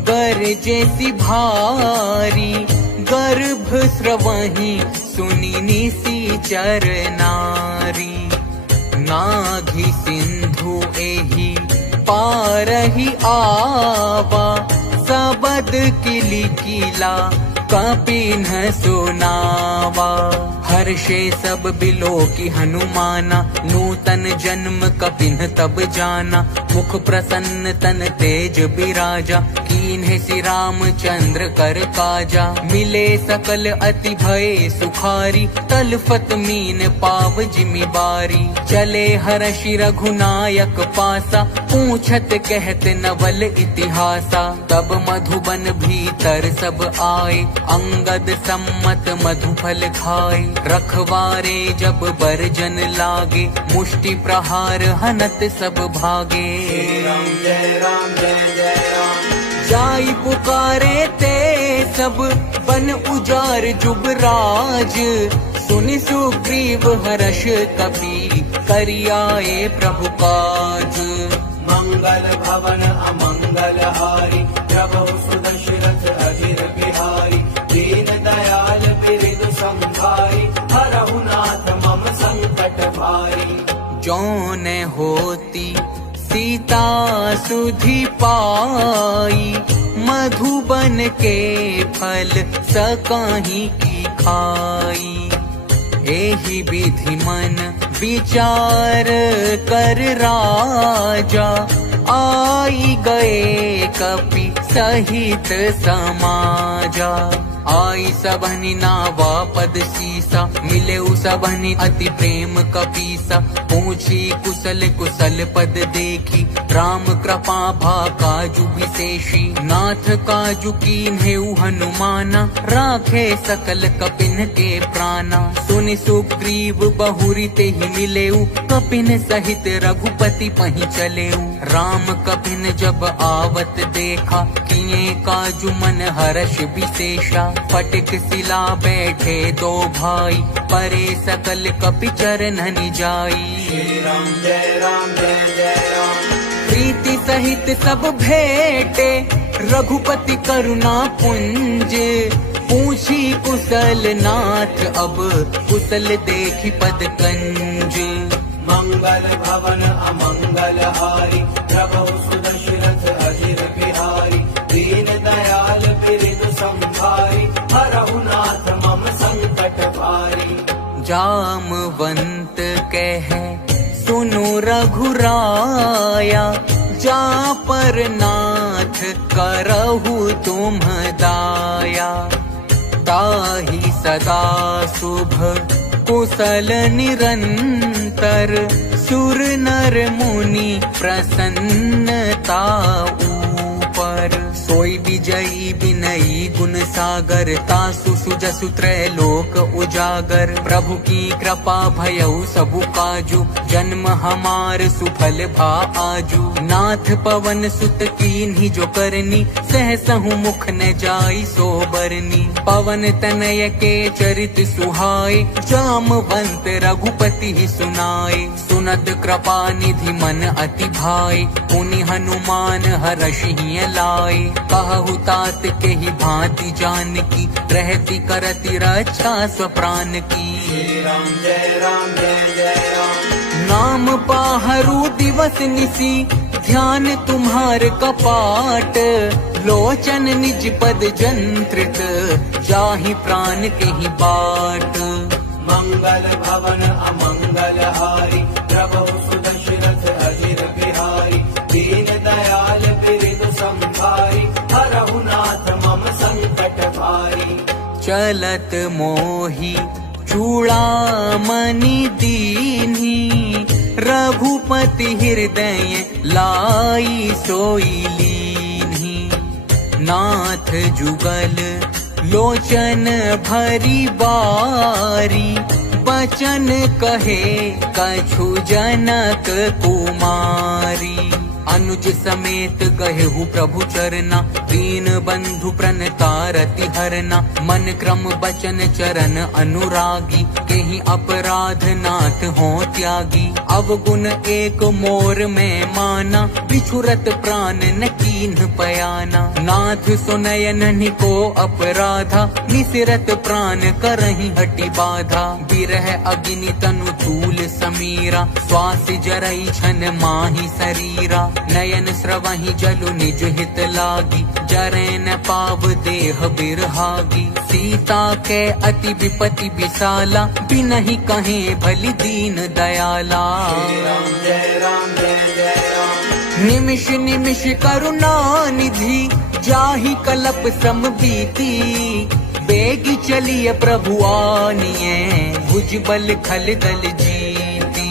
गरजे सी भारी गर्भ स्रवहि सुनि निशिचर नारी। नाघि सिंधु एहि पारही आवा, सबद किली किला कपिन सुनावा। हर्षे सब बिलो की हनुमाना, नूतन जन्म कपिन तब जाना। मुख प्रसन्न तन तेज बिराजा, कीन्हे श्री रामचंद्र कर काजा। मिले सकल अति भय सुखारी, तलफत मीन पाव जिमि बारी। चले हर्षि रघुनायक पासा, पूछत कहत नवल इतिहासा। तब मधुबन भीतर सब आए, अंगद सम्मत मधुफल खाए। रखवारे जब बरजन लागे, मुष्टि प्रहार हनत सब भागे। जय राम जय जय राम। जाई पुकारे ते सब, बन उजार जुबराज। सुनि सुग्रीव हर्ष कपि, करियाए प्रभु काज। मंगल भवन अमंगल हारी, प्रभु सुदशरथ अजिर बिहारी। दीन दयाल बिरधु संभारी, हरहु नाथ मम संकट भारी। जौन होती सीता सुधि पाई, मधुबन के फल सकाही की खाई। एहि विधि मन विचार कर राजा, आई गए कपि सहित समाजा। आई सबनि नावा पद सीसा, मिले सबनि अति प्रेम कपीसा। पूछी कुशल कुशल पद देखी, राम कृपा भा काजु विशेषी। नाथ काजु कीन्हेउ हनुमाना, राखे सकल कपिन के प्राणा। सुनि सुग्रीव बहुरी ते ही मिलेउ, कपिन सहित रघुपति पहि चलेउ। राम कपिन जब आवत देखा, किए काजु मन हर्ष विशेषा। फटिक सिला बैठे दो भाई, परे सकल कपि चरणनि जाई। श्री राम जय जय राम। प्रीति सहित सब भेटे, रघुपति करुणा पुंज। पूछी कुशल नाथ अब, कुशल देखी पद कंज। मंगल भवन अमंगल हारी, प्रभु सुदशरथ अजिर बिहारी। दीन दयाल बिरधु संभारी, हरहु नाथ मम संकट भारी। जामवंत कहे सुनो रघुराया, जा पर नाथ करहु तुम दाया। ताहि सदा शुभ कुशल निरंतर, सुर नर मुनि प्रसन्नता ऊपर। सोई विजयी विनयी गुण सागर, तासु सुजसु त्रैलोक उजागर। प्रभु की कृपा भयउ सबु काजू, जन्म हमार सुफल भा आजू। नाथ पवन सुत कीन्ही जो करनी, सहसहु मुख न जाई सो बरनी। पवन तनय के चरित सुहाए, जामवंत रघुपति ही सुनाए। सुनत कृपा निधि मन अति भाए, पुनि हनुमान हर्षि लाए। कहु तात के ही भांति जानकी, रहती करती रक्षा स्वप्राण की। श्री राम जय जय राम। नाम पाहरु दिवस निसी, ध्यान तुम्हार कपाट। लोचन निज पद जंत्रित, जाहि प्राण के ही बाट। मंगल भवन अमंगल हारी, प्रभु सुदशरथ अजिर बिहारी। दीन दयाल बिरधु संभारी, हरहु नाथ मम संकट भारी। चलत मोहि चूड़ामणि दीन्ही, रघुपति हृदय लाई सोई लीन्ही। नाथ जुगल लोचन भरी बारी, बचन कहे कछु जनक कुमारी। अनुज समेत गहेहु प्रभु चरना, दीन बंधु प्रणतारति हरना। मन क्रम बचन चरण अनुरागी, केहि अपराध नाथ हो त्यागी। अवगुण एक मोर में माना, बिछुरत प्राण न कीन्ह पयाना। नाथ सुनयन को अपराधा, निसिरत प्राण करहि हटि बाधा। बिरह अग्नि तनु तूल समीरा, श्वास जरई छन माहि शरीरा। नयन स्रवहि जलु निज हित लागी, जरै न पाव देह बिरहागी। सीता के अति विपति विशाला, बिनहि कहे भली दीन दयाला। जय राम जय जय राम। निमिष निमिष करुणा निधि, जाहि कलप सम बीती। बेगी चलिए प्रभु आनिए, भुजबल खल दल जीती।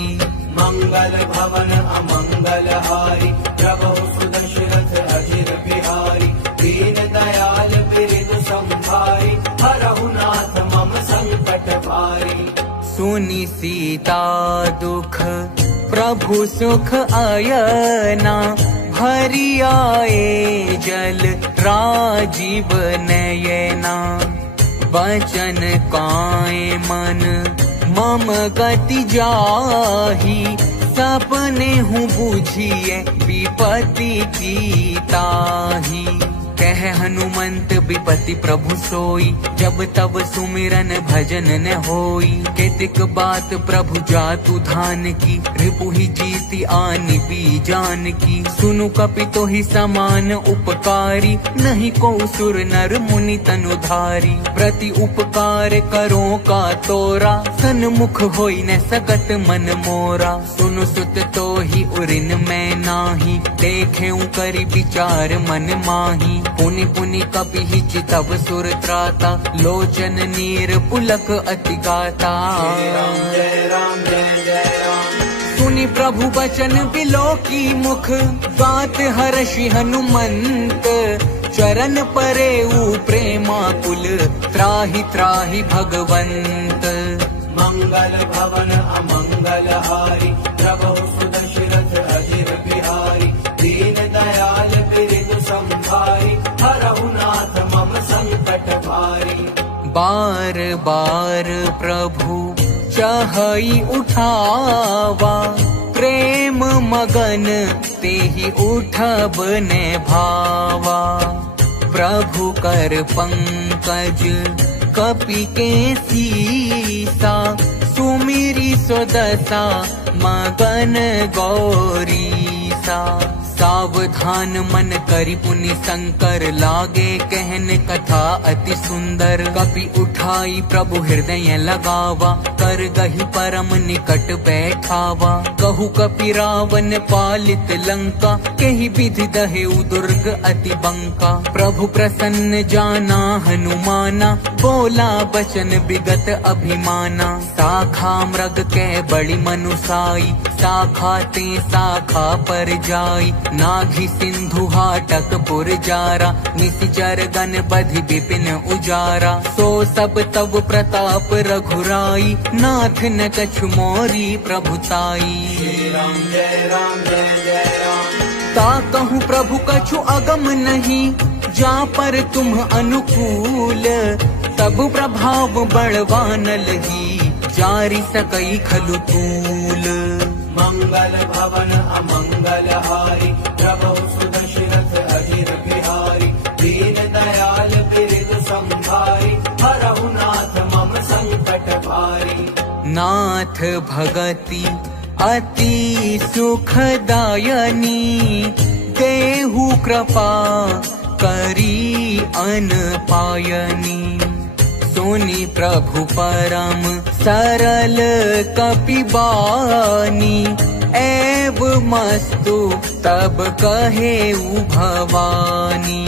मंगल भवन अमंगल हारी, प्रभु सुदशरथ अजिर बिहारी। दीन दयाल बिरद संभारी, हरहु नाथ मम संकट भारी। सुनि सीता दुख प्रभु सुख आयना, भरी आए जल राजीव नयना। बचन काए मन मम गति जाही, सपने हूँ बूझिए विपत्ति की ताही। कह हनुमंत विपति प्रभु सोई, जब तब सुमिरन भजन न होई। केतिक बात प्रभु जातु धान की, रिपुहि जीति आनि बीजान की। सुनु कपितो ही समान उपकारी, नहीं को सुर नर मुनि तनुधारी। प्रति उपकार करो का तोरा, सन्मुख होई न सकत मन मोरा। सुनु सुत तो ही उरिन मैं नाही, देखे करि विचार मन माही। पुनि पुनि कपि ही चितव सुर त्राता, लोचन नीर पुलक अति गाता। जय राम जय जय राम। सुनि प्रभु बचन बिलोकी मुख, गात हर्षि हनुमंत। चरण परेऊ प्रेमाकुल, त्राहि त्राहि भगवंत। मंगल भवन अमंगल हारी, प्रभु सुदशरथ अजिर बिहारी। दीन दयाल बिरद संभारी, हरहु नाथ मम संकट भारी। बार बार प्रभु चहई उठावा, प्रेम मगन तेहि उठब ने भावा। प्रभु कर पंकज कपि के सीसा, सुमिरी सोदसा मगन गौरीसा। सावधान मन करि पुनि शंकर, लागे कहन कथा अति सुंदर। कपि उठाई प्रभु हृदय लगावा, कर गही परम निकट बैठावा। कहु कपि रावण पालित लंका, केहि विधि दहेउ दुर्ग अति बंका। प्रभु प्रसन्न जाना हनुमाना, बोला बचन विगत अभिमाना। शाखा मृग के बड़ी मनुसाई, शाखा ते शाखा पर जाई। नाघि सिंधु हाटक पुर जारा, निशिचर गण बधि विपिन उजारा। सो सब तब प्रताप रघुराई, नाथ न कछु मोरी प्रभुताई। जय राम जय जय राम। ता कहूँ प्रभु कछु अगम नहीं, जा पर तुम अनुकूल। तब प्रभाव बड़वान लही, जारी सकई खलु तूल। मंगल भवन अमंगल हारी, प्रभु सुदशरथ अजिर बिहारी। दीन दयाल बिरद संभारी, हरहु नाथ मम संकट भारी। नाथ भगति अति सुखदायनी, देहु कृपा करी अन पायनी। सुनि प्रभु परम सरल कपि बानी, एव मस्तु तब कहेउ भवानी।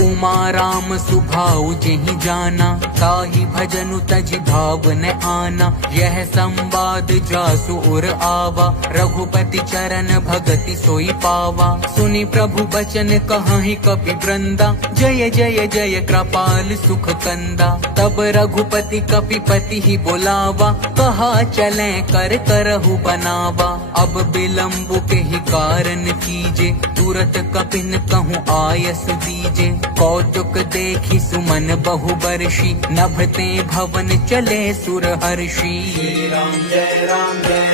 उमा राम सुभाउ जेहि जाना, ताहि भजनु तजि भाव न आना। यह संवाद जासु उर आवा, रघुपति चरण भगति सोई पावा। सुनि प्रभु बचन कहाहि कपि वृंदा, जय जय जय कृपाल सुख कंदा। तब रघुपति कपिपति ही बोलावा, कहा चले कर करहु बनावा। अब विलम्ब के ही कारण कीजे, तुरत कपिन कहूँ आयस दीजे। कौतुक देखी सुमन बहु बरषि, नभते भवन चले सुर हर्षि। जय राम जय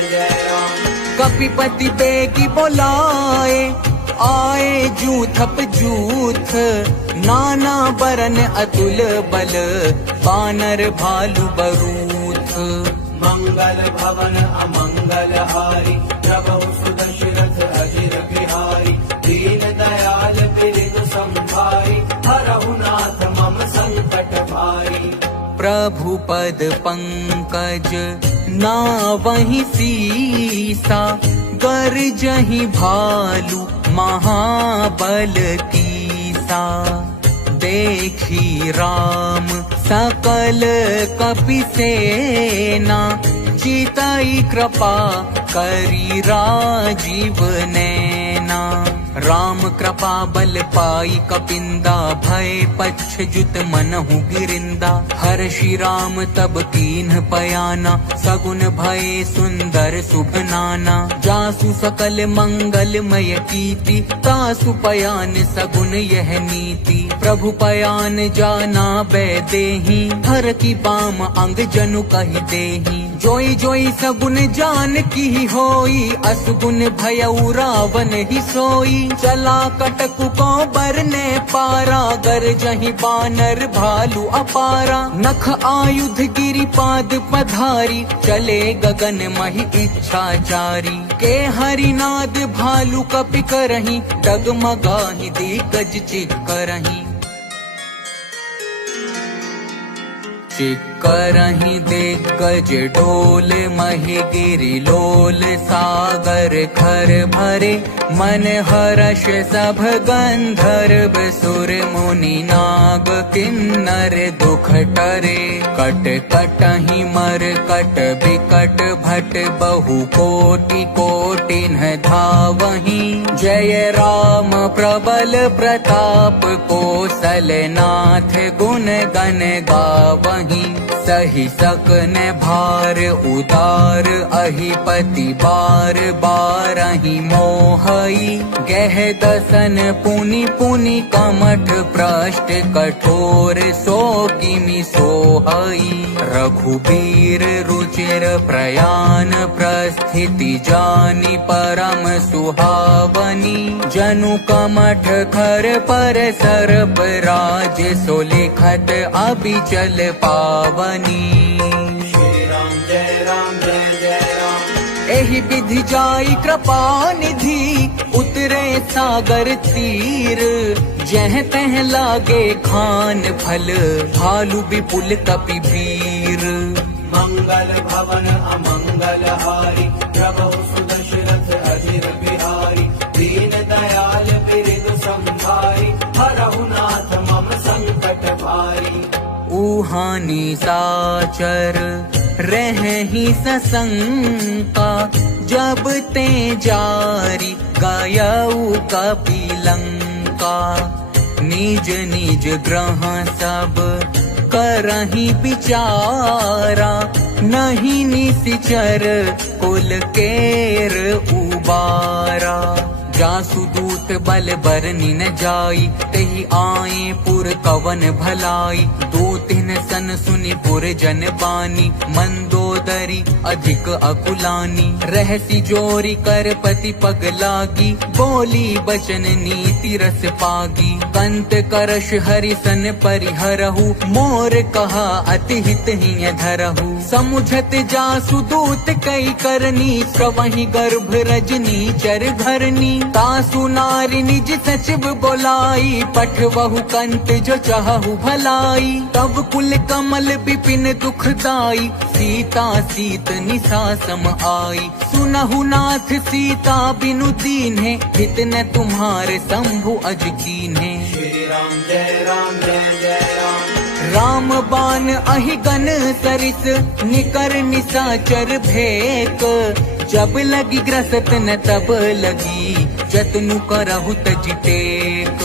जय राम। कपिपति बेगी बोलाए, आए जूथप जूथ। नाना बरन अतुल बल, बानर भालु बरूथ। मंगल भवन अमंगल हारी, प्रभु सुदशरथ अजिर बिहारी। प्रभु पद पंकज ना वही सीसा, गरजहि भालू महाबल कीसा। देखी राम सकल कपि सेना, चितई कृपा करी राजीव नैना। राम कृपा बल पाई कपिंदा, भय पच्छजुत मनहु गिरिंदा। हर्षि राम तब कीन्ह पयाना, सगुन भय सुंदर शुभ नाना। जासु सकल मंगलमय कीर्ति, तासु पयान सगुन यह नीति। प्रभु पयान जाना बैदेहि, हर की बाम अंग जनु कहि देहि। जोई जोई सगुन जान की होई, असगुन भयउ रावण ही सोई। चला कटकु को बरने पारा, गरजहि बानर भालू अपारा। नख आयुध गिरिपाद पधारी, चले गगन महि इच्छाचारी। के हरिनाद भालू कपि करहि, डगमगाहि दिग्गज चिक्करहि। चिक्करहि दिग्गज डोल, महि गिरि लोल। सागर खर भरे, मन हर्ष सभ गंधर्व सुर मुनि नाग। किन्नर दुख टरे, कट कटहि मर कट बिकट भट। बहु कोटि कोटिन्ह धावहि, जय राम प्रबल प्रताप। कौशलनाथ गुण गण गावहि, सही सकन भार उदार। अहिपति बार बारहि मोहई, गह दसन पुनि पुनि कमठ। पृष्ठ कठोर सो किमि सोहई, रघुबीर रुचिर प्रयाण। प्रस्थिति जानि परम सुहावनी, जनु कमठ खर पर सर्प राज। सो लिखत अबिचल पावनी। श्री राम जय राम जय जय राम। एहि विधि जाई कृपा निधि, उतरे सागर तीर। जह तह लागे खान फल, भालू विपुल कपि वीर। मंगल भवन अमंगल हारी, प्रभु सुदशरथ अजिर बिहारी। दीन दयाल बिरधु संभारी, हरहु नाथ मम संकट भारी। ऊहानी साचर रहहि सशंका, जब ते जारी गयऊ कपिलंका। निज निज ग्रह सब करहि विचारा, नहीं निसिचर कुल केर उबारा। जासु दूत बल बरनि न जाई, तेहि आए पुर कवन भलाई। दो तिन सन सुनि पुर जन बानी, मंदोदरी अधिक अकुलानी। रहसी जोरी कर पति पग लागी, बोली बचन नीति रस पागी। कंत करश हरिसन परिहरहु, मोर कहा अति हित ही धरहु। समुझत जासु दूत कई करनी, प्रवहि गर्भ रजनी चर घरनी। तासु नारी निज सचिव बोलाई, पठवहु कंत जो चाहु भलाई। तब कुल कमल विपिन दुखदाई, सीता सीत निसा सम आई। सुनहु नाथ सीता बिनु दीन्हे, हित न तुम्हारे शंभु अज कीन्हे। श्री राम जय राम जय जय राम। राम बान अहिगन सरिस, निकर निसाचर भेक। जब लगी ग्रसत न तब लगी, जतनु करहु तजि टेक।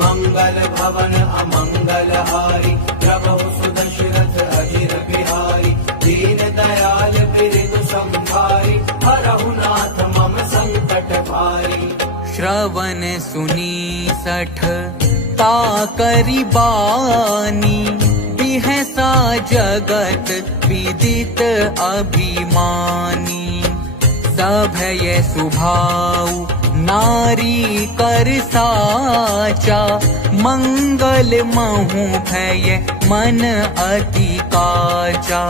मंगल भवन अमंगल हारी, प्रभु सुदशरथ अजिर बिहारी। दीन दयाल बिरधु संभारी, हरहु नाथ मम संकट भारी। श्रवण सुनी सठ ताकरि बानी, बिहसा जगत विदित अभिमानी। सभय सुभाऊ नारी कर साचा, मंगल महु भय मन अति काचा।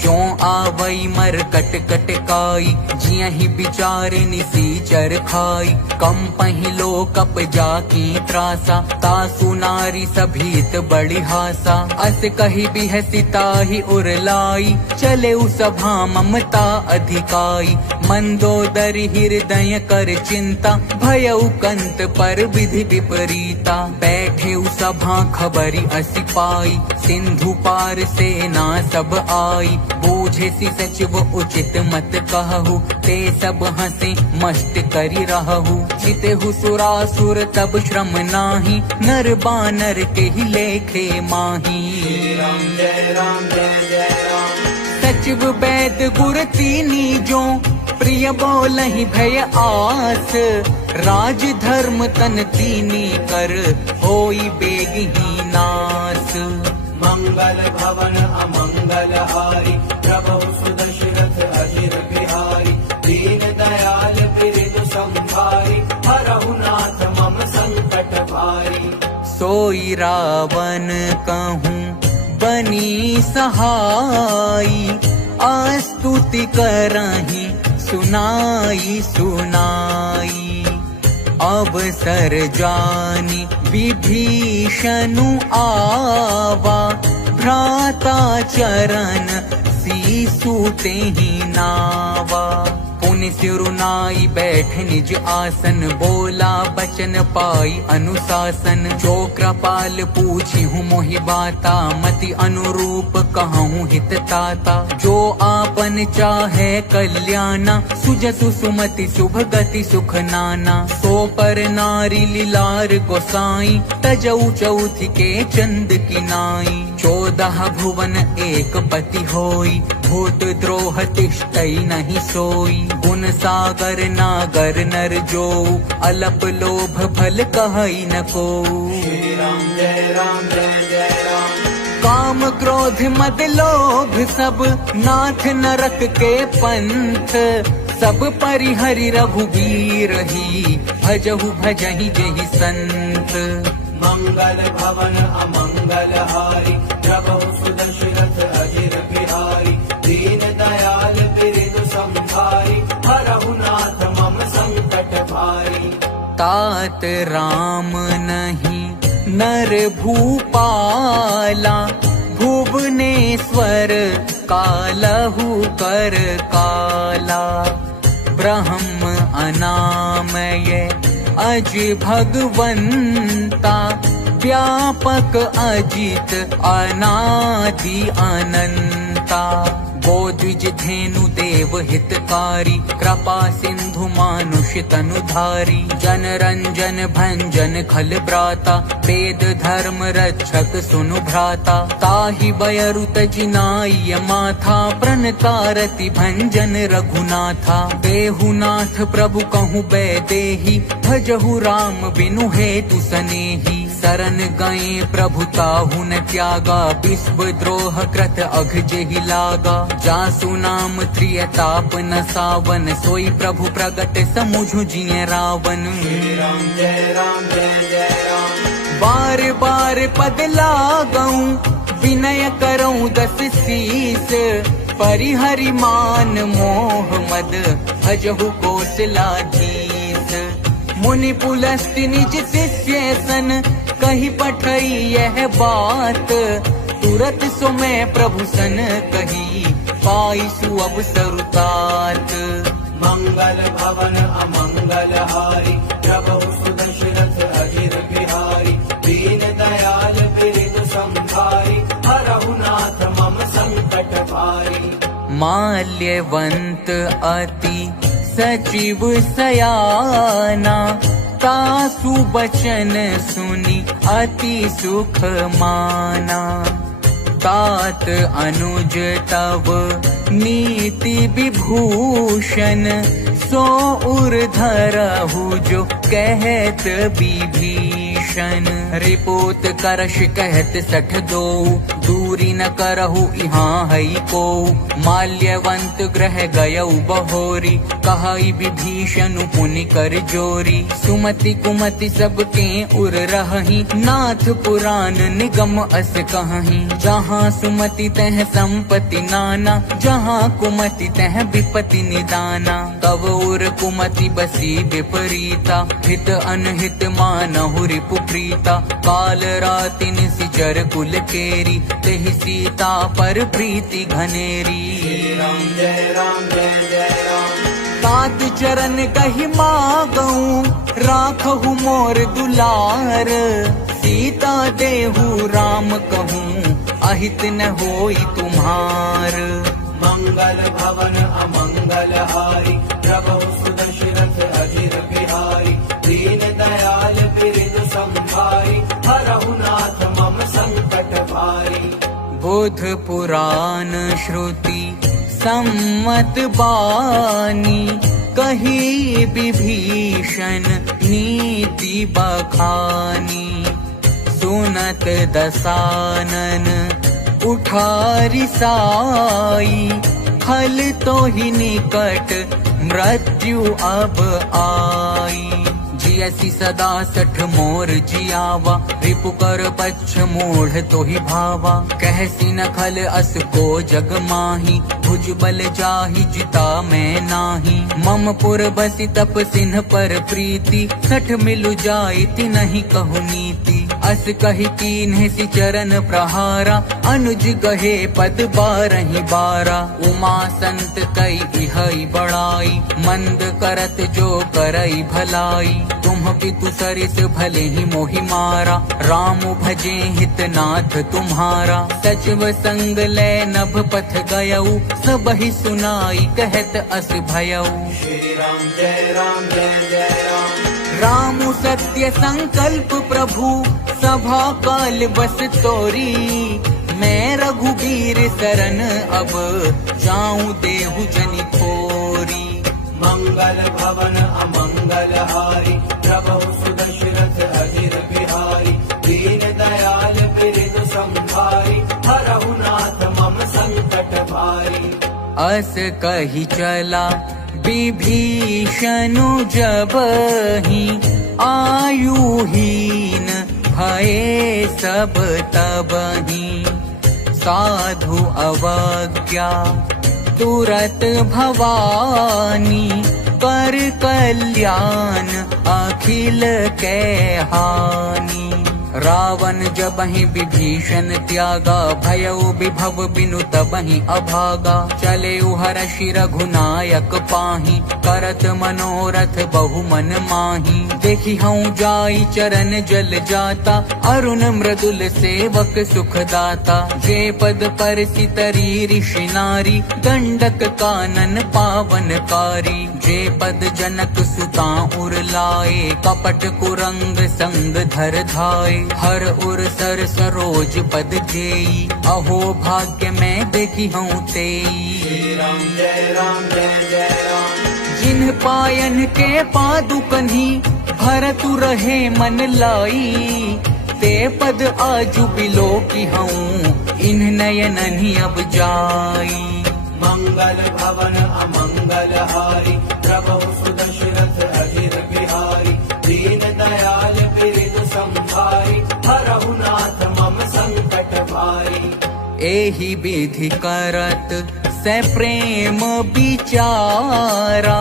जो आवई मर कट कट काई, जिया ही बिचार निसीचर खाई। कम पहिलो कप जाकी त्रासा, तासु नारी सभीत बड़ी हासा। अस कही बिहसिता ही उरलाई, चले सभा ममता अधिकाई। मंदोदरी हृदय कर चिंता, भयउ कंत पर विधि विपरीता। बैठे सभा खबरी असी पाई, सिंधु पार सेना सब आई। बूझे सी सचिव उचित मत कहु, ते सब हंसे मस्त करी रहु। चितहु सुरासुर तब श्रम नाही, नर बानर के ही लेखे माही। राम जय राम जय जय राम। सचिव वैद गुर तीनी जो, प्रिय बोलहि भय आस। राज धर्म तन तीनी कर, होई बेग ही नास। मंगल भवन अमंगल हारी, प्रभु सुदशरथ अजिर बिहारी। दीन दयाल बिरदु संभारी, हरहु नाथ मम संकट भारी। सोई रावण कहूँ बनी सहाई, स्तुति करहि सुनाई सुनाई। अवसर जानी विभीषणु आवा, भ्राता चरण सीसु तेहि नावा। पुनि सिरुनाई बैठ निज आसन, बोला बचन पाई अनुशासन। जो कृपाल पूछी हूँ मोहि बाता, मति अनुरूप कहूँ हित ताता। जो आपन चाहे कल्याणा, सुजसु सुमति शुभ गति सुख नाना। सो पर नारी लीलार गोसाई, तजऊ चौथि के चंद की नाई। 14 भुवन एक पति होई, भूत द्रोह तिष्ठई नहीं सोई। गुण सागर नागर नर जो, अलप लोभ भल कहई न को। श्री राम जय राम जय जय राम। काम क्रोध मद लोभ सब, नाथ नरक के पंथ। सब परिहरि रघुबीर ही, भजहु भजहि जेहि संत। मंगल भवन अमंगल हारी, प्रभु सुदशरथ अजिर बिहारी। दीन दयाल बिरदु संभारी, हरहु नाथ मम संकट भारी। तात राम नहीं नर भूपाला, भुवनेश्वर कालहु कर काला। ब्रह्म अनामय अज भगवंता, व्यापक अजित अनादि अनंता। गोद्विज धेनु देव हितकारी, कृपा सिंधु मानुष तनुधारी। जन रंजन भंजन खल ब्राता, वेद धर्म रक्षक सुनु भ्राता। ताहि बयरु तजिनाय माथा, प्रणतारति भंजन रघुनाथा। देहुनाथ प्रभु कहूँ बैदेही, भजहु राम बिनु हेतु सनेही। शरण गए प्रभु ताहु न त्यागा, विश्व द्रोह कृत अघ जेहि लागा। जासु नाम त्रियताप न सावन, सोई प्रभु प्रगट समुझु जिय रावण। श्री राम जय राम जय जय राम। बार बार पद लागऊं, विनय करऊं 10 शीस। परिहरि मान मोह मद, भजहु कौशलाधीश। मुनि पुलस्त्य निज शिष्य सन, कही पठई यह बात। तुरत सो मैं प्रभु सन कही, पाई सु अवसर तात। मंगल भवन अमंगल हारी, प्रभु सुदशरथ अजिर बिहारी। दीन दयाल बिरदु संभारी, हरहु नाथ मम संकट भारी। माल्यवंत अति सचिव सयाना, तासु बचन सुनी अति सुख माना। तात अनुज तव नीति विभूषण, सो उर्धरहु जो कहत विभीषण। रिपोत करश कहत 62, दूरी न करहु यहाँ हई को। माल्यवंत ग्रह गयऊ बहोरी, कहई विभीषण पुनि कर जोरी। सुमति कुमति सबके उर रहही, नाथ पुराण निगम अस कहहीं। जहाँ सुमति तह संपत्ति नाना, जहाँ कुमति तह विपत्ति निदाना। तब उर कुमति बसी विपरीता, हित अनहित मानहु रिपु प्रीता। काल राति निशिचर कुल केरी, तेहि सीता पर प्रीति घनेरी। राम जय राम जय जय राम। तात चरण कहि मागऊं, राखहु मोर दुलार। सीता देहु राम कहूँ, अहित न होई तुम्हार। मंगल भवन अमंगल हारी, प्रभु सुदशरथ अजिर बिहारी। दीन दयाल बिरद संभारी, हरहु नाथ मम संकट भारी। बुध पुराण श्रुति सम्मत बानी, कही विभीषण नीति बखानी। सुनत दसानन उठारी साई, खल तो ही निकट मृत्यु अब आई। जियसी सदा सठ मोर जियावा, रिपु कर पच्छ मूढ़ तो ही भावा। कहसी न खल अस को जग माही, भुज बल जाहि जिता मैं नाही। मम पुर बसी तप सिन्ह पर प्रीति, सठ मिलु जाइति नहीं कहु नीति। अस कही कीन्ह सि चरण प्रहारा, अनुज गहे पद बारहि बारा। उमा संत कई इहई बड़ाई, मंद करत जो करई भलाई। तुम पितु सरिस भले ही मोहि मारा, राम भजे हित नाथ तुम्हारा। सचिव संग ले नभ पथ गयऊ, सबहि सुनाई कहत अस भयऊ। श्री राम जय राम जय जय राम। राम सत्य संकल्प प्रभु, सभा काल बस तोरी। मैं रघुबीर शरण अब, जाऊं देहु जनि खोरी। मंगल भवन अमंगल हारी, प्रभु सुदशरथ अजिर बिहारी। दीन दयाल बिरद संभारी, हरहु नाथ मम संकट भारी। अस कही चला विभीषण जबहि, आयुहीन भये सब तबहि। साधु अवज्ञा तुरत भवानी, कर कल्याण अखिल के हानि। रावण जबहि विभीषण त्यागा, भयउ विभव बिनु तबहि अभागा। चले हर्षि रघुनायक पाहि, करत मनोरथ बहु मन माहि। देखी हूँ जाई चरण जल जाता, अरुण मृदुल सेवक सुखदाता। जे पद पर सितरी ऋषि नारी, दंडक कानन पावनकारी। जे पद जनक सुता उर लाए, कपट कुरंग संग धर धाए। हर उर सर सरोज पद जेई, अहो भाग्य में देखी हूँ तेई। श्री राम जय राम जय जय राम। जिन पायन के पादुकन्ही, भरतु रहे मन लाई। ते पद आजु बिलो की हूँ, इन्ह नयनहि अब जाई। मंगल भवन अमंगल हारी, प्रभु सुदशरथ अजिर बिहारी। दीन दयाल बिरद संभारी, हरहु नाथ मम संकट भारी। एहि विधि करत से प्रेम विचारा,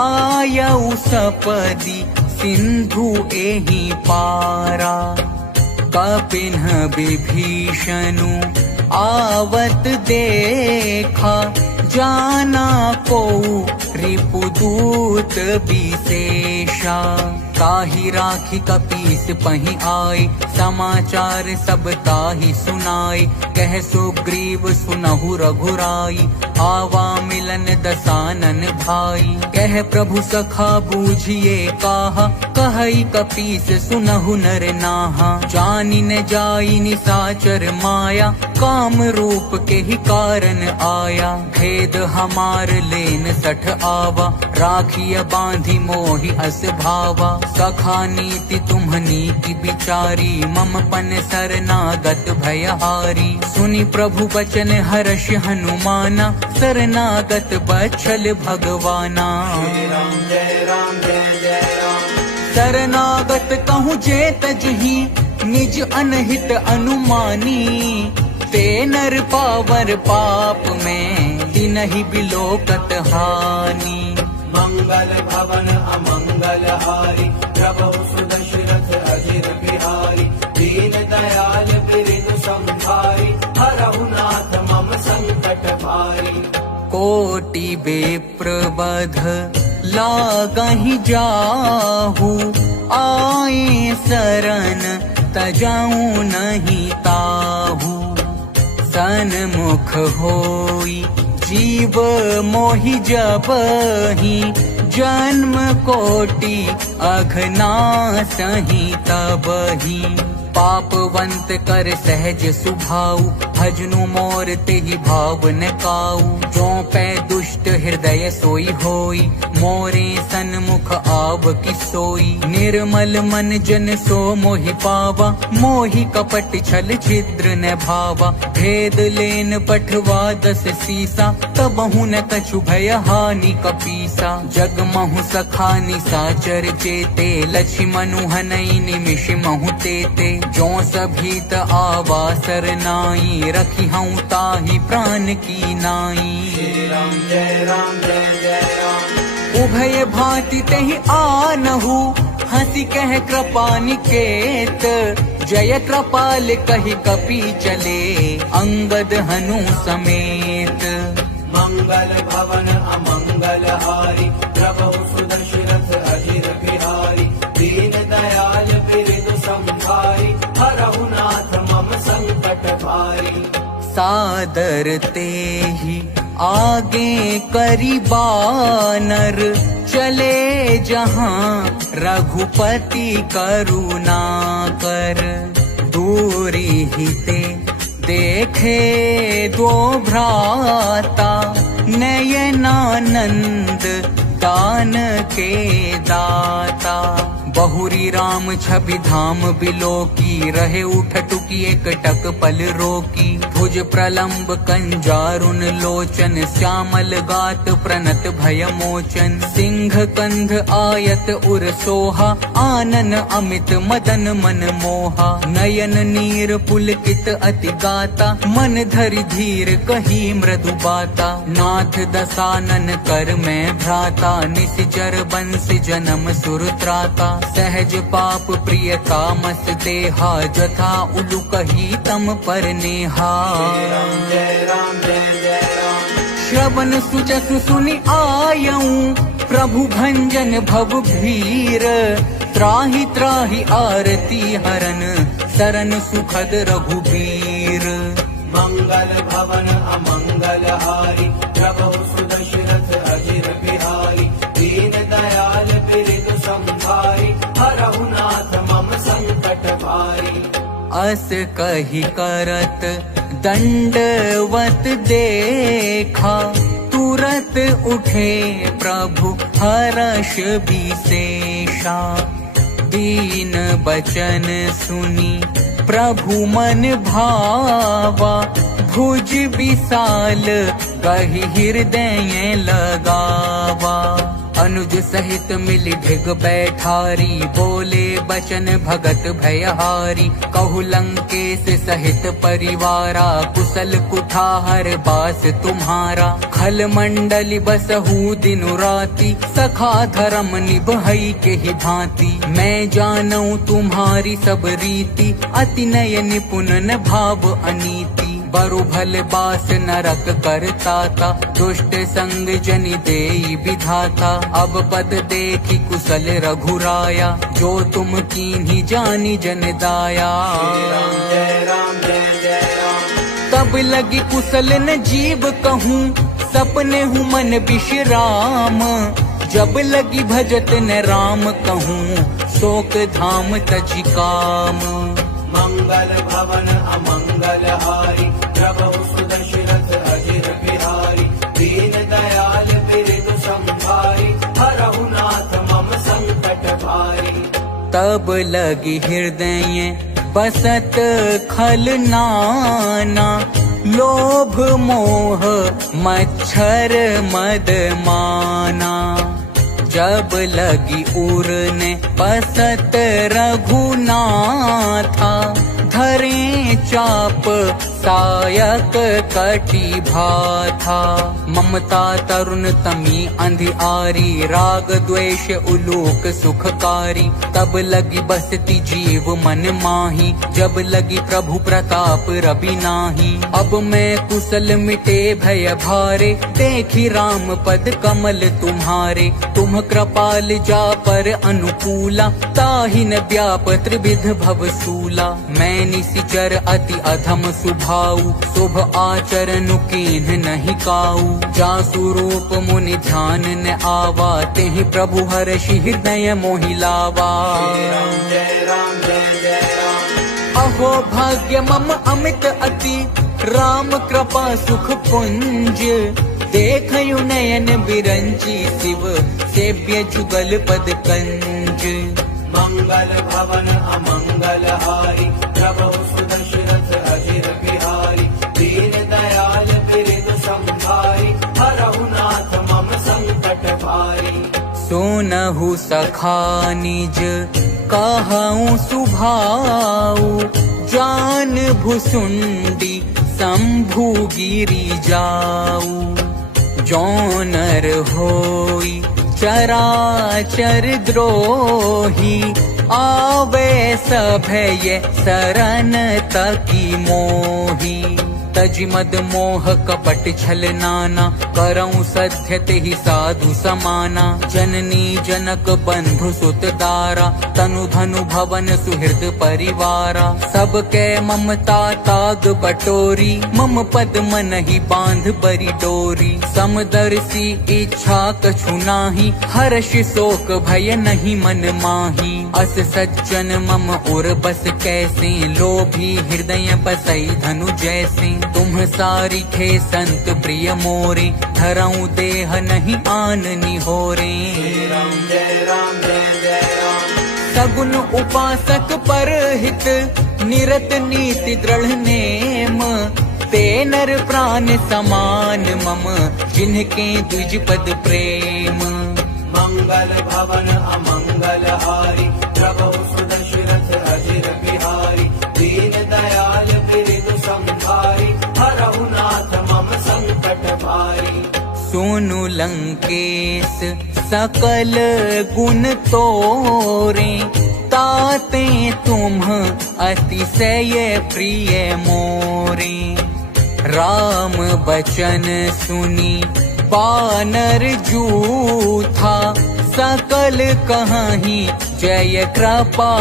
आयऊ सपदि सिंधु एहि पारा। कपिन्ह विभीषणु आवत देखा, जाना को रिपुदूत विशेषा। ताहि राखी कपीस पहि आए, समाचार सब ताहि सुनाए। कह सुग्रीव सुनहु रघुराई, आवा मिलन दसानन भाई। कह प्रभु सखा बूझिए काहा, कहई कपीस सुनहु नर नाहा। जानि न जाई निसाचर माया, काम रूप के ही कारण आया। भेद हमार लेन सठ आवा, राखिय बांधी मोहि अस भावा। सखा नीति तुम्हनी की बिचारी, मम पन शरणागत भयहारी। सुनि प्रभु बचन हर्ष हनुमाना, शरणागत बच्छल भगवाना। श्री राम जय राम जय जय राम। शरणागत कहूँ जे तजहि, निज अनहित अनुमानी। ते नर पावर पाप में, तिनहि बिलोकत हानि। मंगल भवन अमंगल हारी, प्रभु सुदशरथ अजिर बिहारी। दीन दयाल बिरिद संहारी, हरहु नाथ मम संकट भारी। कोटि विप्र बध लागहि जाहु, आए शरण तजाऊं नहीं ताहू। सन्मुख होई जीव मोहि जबहि, जन्म कोटि अघनासहि तबहि। पापवंत कर सहज सुभाऊ, भजनु मोर तेहि भाव न काऊ। जो पै दुष्ट हृदय सोई होई, मोरे सन्मुख आव की सोई। निर्मल मन जन सो मोहि पावा, मोहि कपट छल छिद्र न भावा। भेद लेन पठवा 10 सीसा, तबहु न कछु भय हानि कपीसा। जग महु सखा निसाचर चेते, लक्ष्मनु हनई निमिष महु तेते। जो सभीत आवा सरनाई, रखी हूँ ताहि प्राण की नाई। श्री राम जय राम जय जय राम। उभय भांति तेहि आनहु, हंसी कह कृपा निकेत। जय कृपाल कहि कपि चले, अंगद हनु समेत। मंगल भवन अमंगल हारी, प्रभु सुदशरथ अजिर बिहारी। दीन दयाल बिरिद संहारी, हरहु नाथ मम संकट भारी। सादर तेहि आगे करि बानर, चले जहाँ रघुपति करुणा कर। दूरी हिते देखे दो भ्राता, नयनानंद दान के दाता। बहुरी राम छवि धाम बिलोकी, रहे उठ टुकी एक टक पल रोकी। भुज प्रलंब कंजारुन लोचन, श्यामल गात प्रणत भय मोचन। सिंह कंध आयत उर सोहा, आनन अमित मदन मन मोहा। नयन नीर पुलकित अति गाता, मन धरि धीर कही मृदु बाता। नाथ दसानन कर मैं भ्राता, निशिचर बंसी जन्म सुर त्राता। सहज पाप प्रिय कामस देहा, जथा उलु कही तम पर नेहा। जय राम जय जय राम। श्रवण सुजसु सुनि आयऊं, प्रभु भंजन भव भीर। त्राहि त्राहि आरती हरन, सरन सुखद रघुबीर। मंगल भवन अमंगल हारी, प्रभु सुदशरथ अजिर बिहारी। दीन दयाल बिरिद संहारी, हरहु नाथ मम संकट भारी। अस कहि करत दंडवत देखा, तुरत उठे प्रभु हर्ष विशेषा। दीन बचन सुनी प्रभु मन भावा, भुज विशाल कहि हृदय लगावा। अनुज सहित मिलि ढिग बैठारी, बोले बचन भगत भयहारी। कहु लंकेश सहित परिवारा, कुशल कुठार बास तुम्हारा। खल मंडली बसहु दिनु राति, सखा धर्म निभई के ही भांति। मैं जानऊ तुम्हारी सब रीति, अति नय निपुण न भाव अनीति। बरु भल बास नरक करताता, दुष्ट संग जनि देई विधाता। अब पद देखी कुशल रघुराया, जो तुम कीन्ही जानी जन दाया। जय राम जय जय राम। तब लगी कुशल न जीव कहूँ, सपने हूँ मन विश्राम। जब लगी भजत न राम कहूँ, शोक धाम तजि काम। मंगल भवन अमंगल हारी, प्रभु सुदशरथ अजिर बिहारी। दीन दयाल बिरिद संहारी, हरहु नाथ मम संकट भारी। तब लगी हृदय बसत खल नाना, लोभ मोह मच्छर मद माना। जब लगी उड़ने बसत रघुनाथा, धरे चाप सायक कटी भाथा। ममता तरुण तमी अंधियारी, राग द्वेष उलोक सुखकारी। तब लगी बसती जीव मन माही, जब लगी प्रभु प्रताप रवि नाही। अब मैं कुशल मिटे भय भारे, देखी राम पद कमल तुम्हारे। तुम कृपाल जा पर अनुकूला, ताहि न व्याप त्रिविध भवसूला। मैं निशिचर अति अधम सुभाऊ, शुभ आचरण कीन्ह नहीं काऊ। जासु रूप मुनि ध्यान न आवा, तेहि प्रभु हर्षि हृदय मोहि लावा। जय राम जय जय राम। अहो भाग्य मम अमित अति, राम कृपा सुख पुंज। देखयु नयन बिरंची, शिव सेव्य जुगल पद कंज। मंगल भवन अमंगल हारी, प्रभु सुदशरथ अजिर बिहारी। दीन दयाल बिरद संभारी, हरहु नाथ मम संकट भारी। सुनहु सखा निज कहऊँ सुभाऊ, जान भुसुंडी शंभु गिरि जाऊ। जौनर होई चराचर द्रोही, आवे सभय शरण तकी मोही। तजि मद मोह कपट छल नाना, करऊँ सत्य तेहि साधु समाना। जननी जनक बंधु सुत दारा, तनु धनु भवन सुहृद परिवारा। सबके ममता ताग बटोरी, मम पद मनहि बांध बरी डोरी। समदर्शी इच्छा कछु नाही, हर्ष शोक भय नहीं मन माही। अस सज्जन मम उर बस कैसे, लोभी हृदय बसई धनु जैसे। तुम सारी थे संत प्रिय मोरे, धरऊँ देह नहीं आन निहोरे। जय राम जय जय राम। सगुन उपासक पर हित, निरत नीति दृढ़ नेम। ते नर प्राण समान मम, जिनके द्विज पद प्रेम। मंगल भवन अमंगल हारी, प्रभु सुदशरथ अजिर बिहारी। दीन दयाल बिरद संभारी, हरहु नाथ मम संकट भारी। सुनु लंकेश सकल गुण तोरे, ताते तुम अतिशय प्रिय मोरे। राम बचन सुनी बानर जूथा, सकल कहाही जय कृपा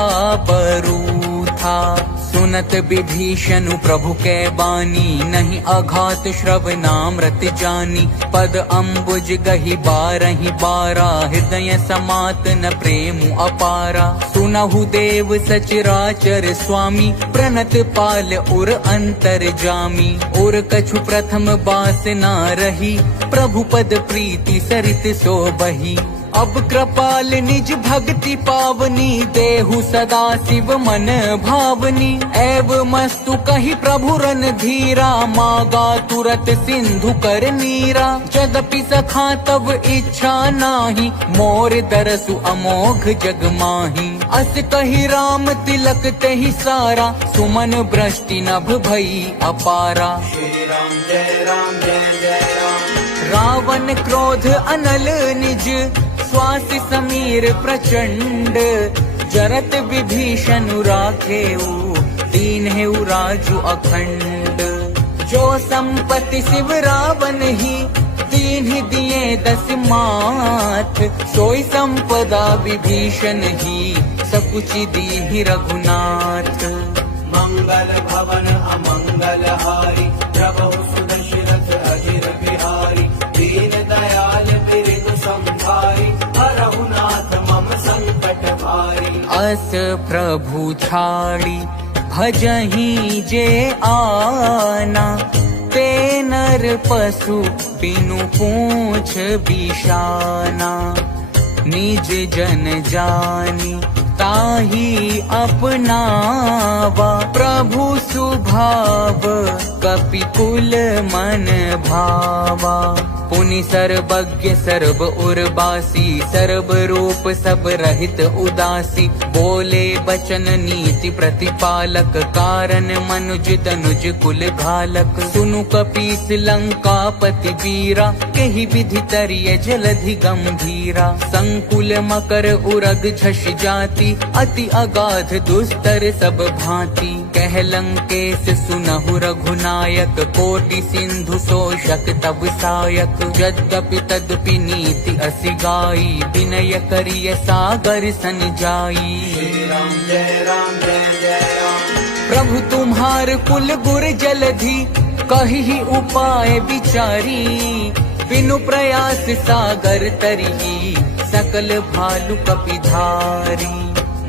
बरूथा। सुनत विभीषण प्रभु के बानी, नहीं अघात श्रवणामृत जानी। पद अम्बुज गहि बारहि बारा, हृदय समात न प्रेम अपारा। सुनहु देव सचराचर स्वामी, प्रणत पाल उर अंतर जामी। उर कछु प्रथम बास ना रही, प्रभु पद प्रीति सरित सो बही। अब कृपाल निज भक्ति पावनी, देहु सदा शिव मन भावनी। एव मस्तु कही प्रभु रन धीरा, मागा तुरत सिंधु कर नीरा। यद्यपि सखा तब इच्छा नाही, मोर दरसु अमोघ जग माही। अस कही राम तिलक तेहि सारा, सुमन वृष्टि नभ भई अपारा। श्री राम जय राम जय जय राम। रावण क्रोध अनल निज, श्वास समीर प्रचंड। जरत विभीषण राखेऊ, दीन हेउ राजु अखंड। जो संपत्ति शिव रावण ही, दीन्हि दिए 10 माथ। सोई संपदा विभीषण ही, सकुचि दीन्हि रघुनाथ। मंगल भवन अमंगल हारी, प्रभु सुदशरथ अजिर बिहारी। दीन दयाल बिरद संभारी, हरहु नाथ मम संकट भारी। अस प्रभु छाड़ी भजहि जे आना, ते नर पशु बिनु पूछ बिशाना। निज जन जानी ताही अपनावा प्रभु सुभाव कपिकुल मन भावा। पुनि सर्वज्ञ सर्व उर्वासी सर्व रूप सब रहित उदासी। बोले बचन नीति प्रतिपालक कारण मनुज तनुज कुल घालक। सुनु कपीस लंकापति वीरा केहि विधि तरिय जलधि गंभीरा। संकुल मकर उरग झष जाति अति अगाध दुस्तर सब भांति। कह लंकेश सुनहु रघुनायक कोटि सिंधु शोषक तब सायक। यद्यपि तदपि नीति असि गाई विनय करिय सागर सन जाई। श्री राम जय राम जय जय राम। प्रभु तुम्हार कुल गुर जलधि कहि उपाय विचारी। बिनु प्रयास सागर तरिही सकल भालु कपिधारी।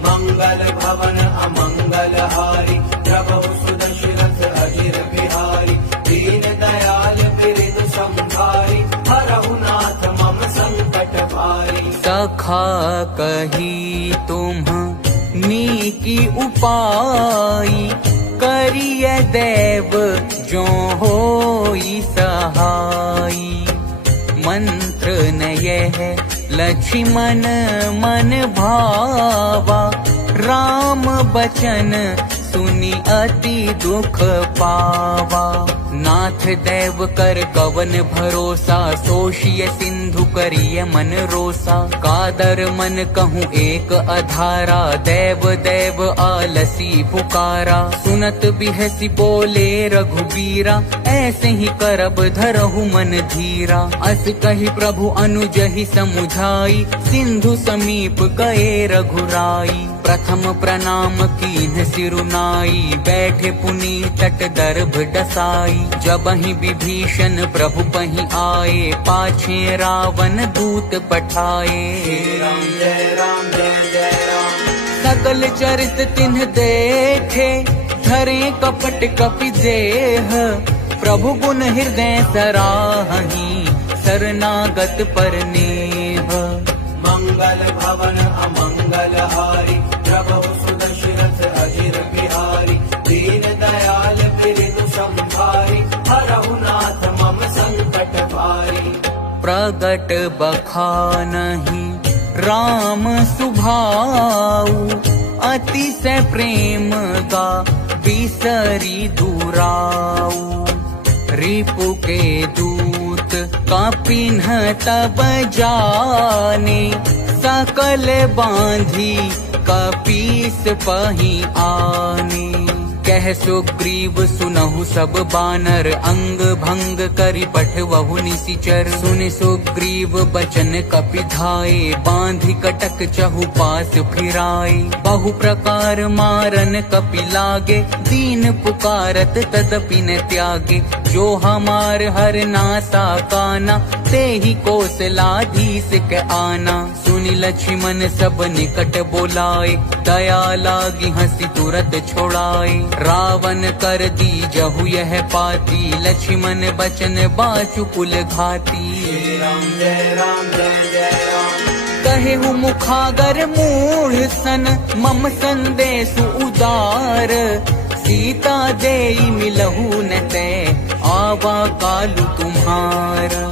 मंगल भवन अमंगल हारी प्रभु सुदशरथ अजिर बिहारी। दीन दयाल बिरद संभारी हरहु नाथ मम संकट भारी। सखा कही तुम नीकी उपाई करिय देव जो होई सहाई। मंत्र नय है लक्ष्मण मन भावा राम बचन सुनि अति दुख पावा। नाथ देव कर कवन भरोसा सोषिय सिंधु करिय मन रोसा। कादर मन कहूँ एक अधारा देव देव आलसी पुकारा। सुनत बिहसी बोले रघुबीरा ऐसे ही करब धरहु मन धीरा। अस कही प्रभु अनुजहि समुझाई सिंधु समीप गए रघुराई। प्रथम प्रणाम कीन्ह सिरुनाई बैठे पुनि तट दर्भ डसाई। जबहि विभीषण प्रभु पहि आए पाछे रावण दूत पठाए। श्री राम जय राम जय जय राम। सकल चरित तिन्ह देखे धरे कपट कपि देह। प्रभु गुण हृदय सराहहि शरणागत पर नेह। मंगल भवन अमंगल हारी प्रभु सुदशरथ अजिर बिहारी। दीन दयाल बिरद संभारी हरहु नाथ मम संकट भारी। प्रगट बखानहि राम सुभाऊ अतिशय प्रेम गा बिसरी दुराऊ। रिपु के दूत कापिन्ह तब जाने सकल बांधी कपीस पही आने। कह सुग्रीव सुनहु सब बानर अंग भंग करि पठवहु निशिचर। सुनि सुग्रीव बचन कपि धाये बांधि कटक चहु पास फिराए। बहु प्रकार मारन कपि लागे दीन पुकारत तदपि न त्यागे। जो हमार हर नासा काना ते ही कौशलाधीश के आना। सुनि लक्ष्मण सब निकट बोलाए दया लागी हंसी तुरत छोड़ाए। रावण कर दी जहु यह पाती लक्ष्मण बचन बाचु कुल घाती। श्री राम जय राम जय जय राम। कहे हूँ मुखागर मूढ़ सन मम संदेश उदार। सीता देई मिलहु न ते आवा कालु तुम्हारा।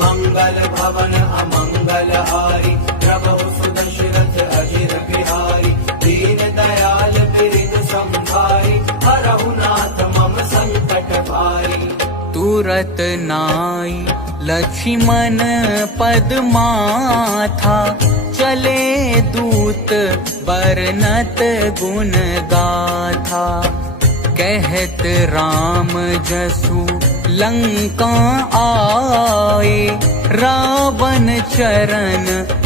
मंगल भवन अमंगल हारी प्रभु सुदशरथ अजिर बिहारी। दीन दयाल बिरद संभारी हरहु नाथ मम संकट भारी। तुरत नाई लक्ष्मण पद माथा चले दूत बरनत गुण गाथा। कहत राम जसु लंका आए रावण चरण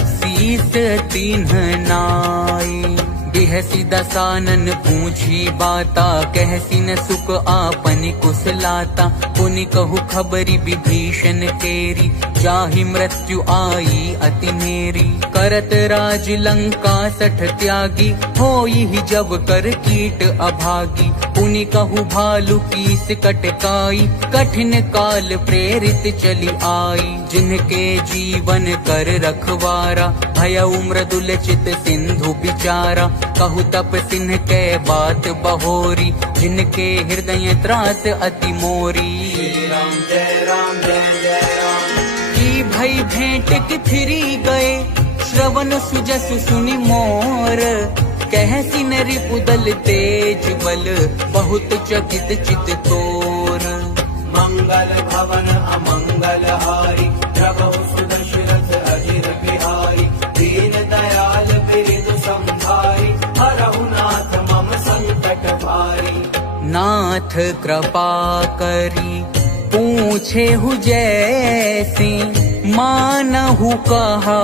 शीस तिन्ह नाए। बिहसी दसानन पूछी बाता कहसी न सुख आपनि कुशलाता। पुनि कहु खबरी विभीषण केरी जाहि मृत्यु आई अति मेरी। करत राज लंका सठ त्यागी होई ही जब कर कीट अभागी। पुनि कहु भालु कीस कटकाई, कठिन काल प्रेरित चली आई। जिनके जीवन कर रखवारा, भयउ मृदुल चित सिंधु बिचारा। कहु तप सिन्ह के बात बहोरी, जिनके हृदय त्रास अति मोरी। राम जय राम जय जय राम। की भई भेंट कि फिरी गए, श्रवण सुजस सुनि मोर। कहसी न रिपुदल तेज बल, बहुत चकित चित तोर। मंगल भवन अमंगल हारी, प्रभु सुदशरथ अजिर बिहारी। दीन दयाल बिरिदु संभारी, हरहु नाथ मम संकट भारी। नाथ कृपा करी पूछे हु जैसे, मानहु कहा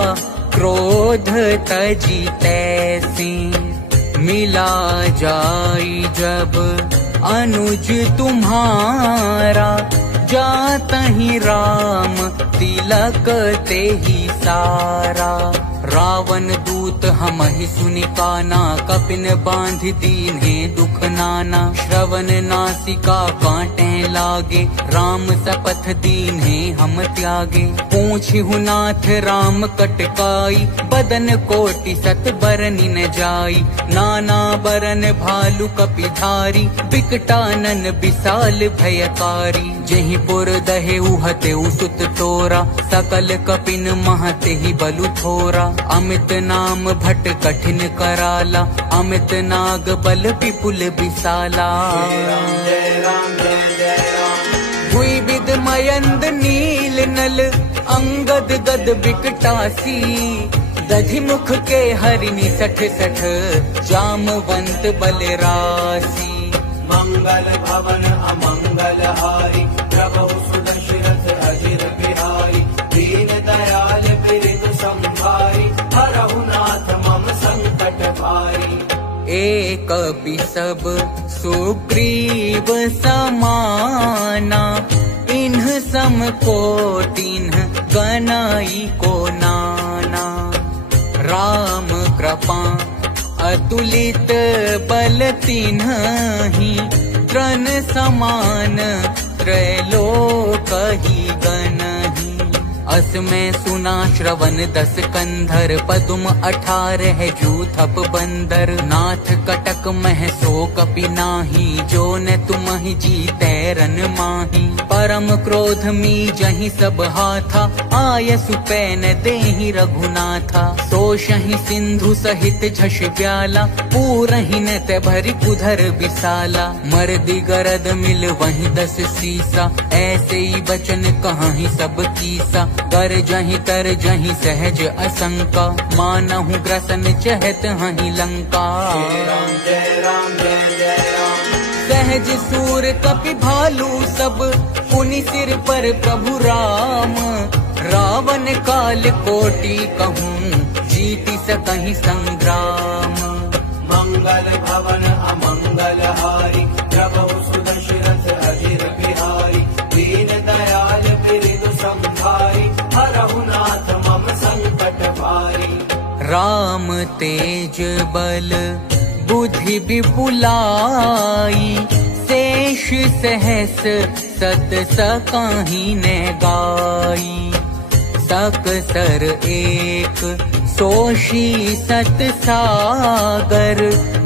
क्रोध तजी तैसे। मिला जाई जब अनुज तुम्हारा, जातहि राम तिलक तेहि सारा। रावण दूत हमहि सुनि काना, कपिन बांध दीन्हे दुख नाना। श्रवण नासिका कांटे लागे, राम सपथ दीन्हे हम त्यागे। पूछिहु नाथ राम कटकाई, बदन कोटि सत बरनि न जाई। नाना बरन भालु कपिधारी, बिकटानन विशाल भयकारी। जहि पुर दहे उहते सुत तोरा, सकल कपिन महते ही बलु थोरा। अमित नाम भट कठिन कराला, अमित नाग बल विपुल विशाला। राम जय राम जय जय राम। हुई विद मयंद नील नल, अंगद गद बिकटासी। दधि मुख के हरिनि सठ सठ, जामवंत बलरासी। मंगल भवन अमंगल हारी, प्रभु सुदशरथ अजिर बिहारी। दीन दयाल बिरिदु संभारी, हरहु नाथ मम संकट भारी। एक बिसब सुग्रीव समाना, इन्ह सम कोटिन्ह गनाई को नाना। राम कृपा अतुलित बल तिन्हि, तृण समान त्रैलोक ही गनहि। अस में सुना श्रवण 10 कंधर, पदुम 18 जूथप बंदर। नाथ कटक मह सो कपि नाही, जो न तुमहि जीतै रन माही। परम क्रोध मी जहि सब हाथा, आय सुपैन देहि रघुनाथा। सोषहि सिंधु सहित झष ब्याला, पूरहि न ते भरि कुधर विसाला। मर्दि गरद मिल वहीं 10 सीसा, ऐसे ही बचन कहाहि सब कीसा। कर जहीं तर जहीं सहज असंका, मानहु ग्रसन चहत हहीं लंका। राम जय राम जय जय राम। सहज सूर कपि भालू सब, पुनि सिर पर प्रभु राम। रावण काल कोटि कहूँ, जीति सकहि संग्राम। मंगल भवन अमंगल हारी, प्रभु सुदशरथ अजिर बिहारी। दीन दयाल बिरिदु संभारी, हरहु नाथ मम संकट भारी। राम तेज बल बुद्धि विपुलाई, शेष सहस सत सकाहि न गाई। सकसर एक सोषी सत सागर,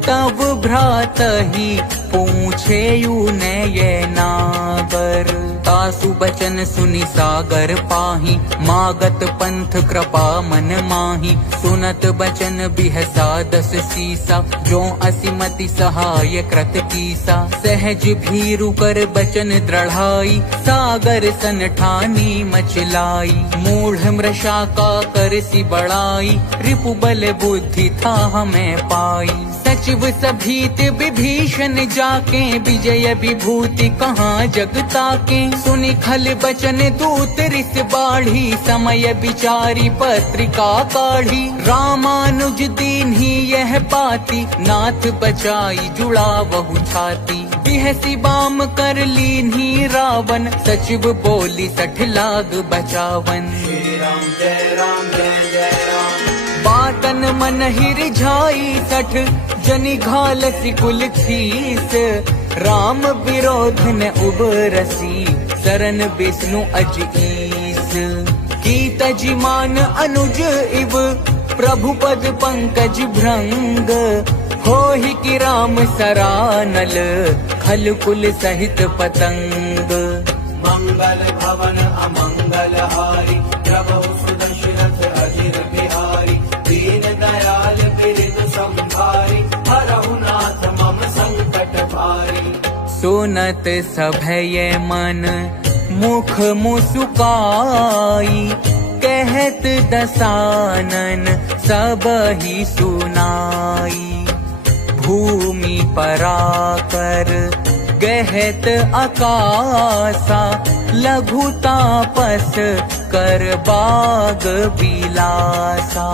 तब भ्रातहि पूछेयु नय नागर। तासु बचन सुनि सागर पाहि, मागत पंथ कृपा मन माहि। सुनत बचन बिहसा 10 सीसा, जो असिमति सहाय कृत कीसा। सहज भीरु कर बचन दृढ़ाई, सागर सन ठानी मचलाई। मूढ़ मृषा का कर सी बड़ाई, रिपु बल बुद्धि था हमें पाई। सचिव सभीत विभीषण जाके, विजय विभूति कहाँ जगता के। सुनि खल बचन दूत रिस बाढ़ी, समय विचारी पत्रिका काढ़ी। रामानुज दीन्ही यह पाती, नाथ बचाई जुड़ा वहु छाती। बिहसी बाम कर लीन्ही रावण, सचिव बोली 60 लाग बचावन। श्री राम जय राम जय जय राम। बाटन मन हिर झाई 60, जनि घाल सिकुल खीस। राम विरोध न उबरसी, सरन विष्णु अज ईस। की तजिमान अनुज इव, प्रभु पद पंकज भृंग। होहि कि राम सरानल, खल कुल सहित पतंग। मंगल भवन अमंगल हारी, प्रभु सुदशरथ अजिर बिहारी। दीन दयाल बिरद संभारी, हरहु नाथ मम संकट भारी। सुनत सभय मन मुख मुसुकाई, कहत दसानन सबहि सुनाई। भूमि पराकर गहत आकाशा, लघु तापस कर बाग बिलासा।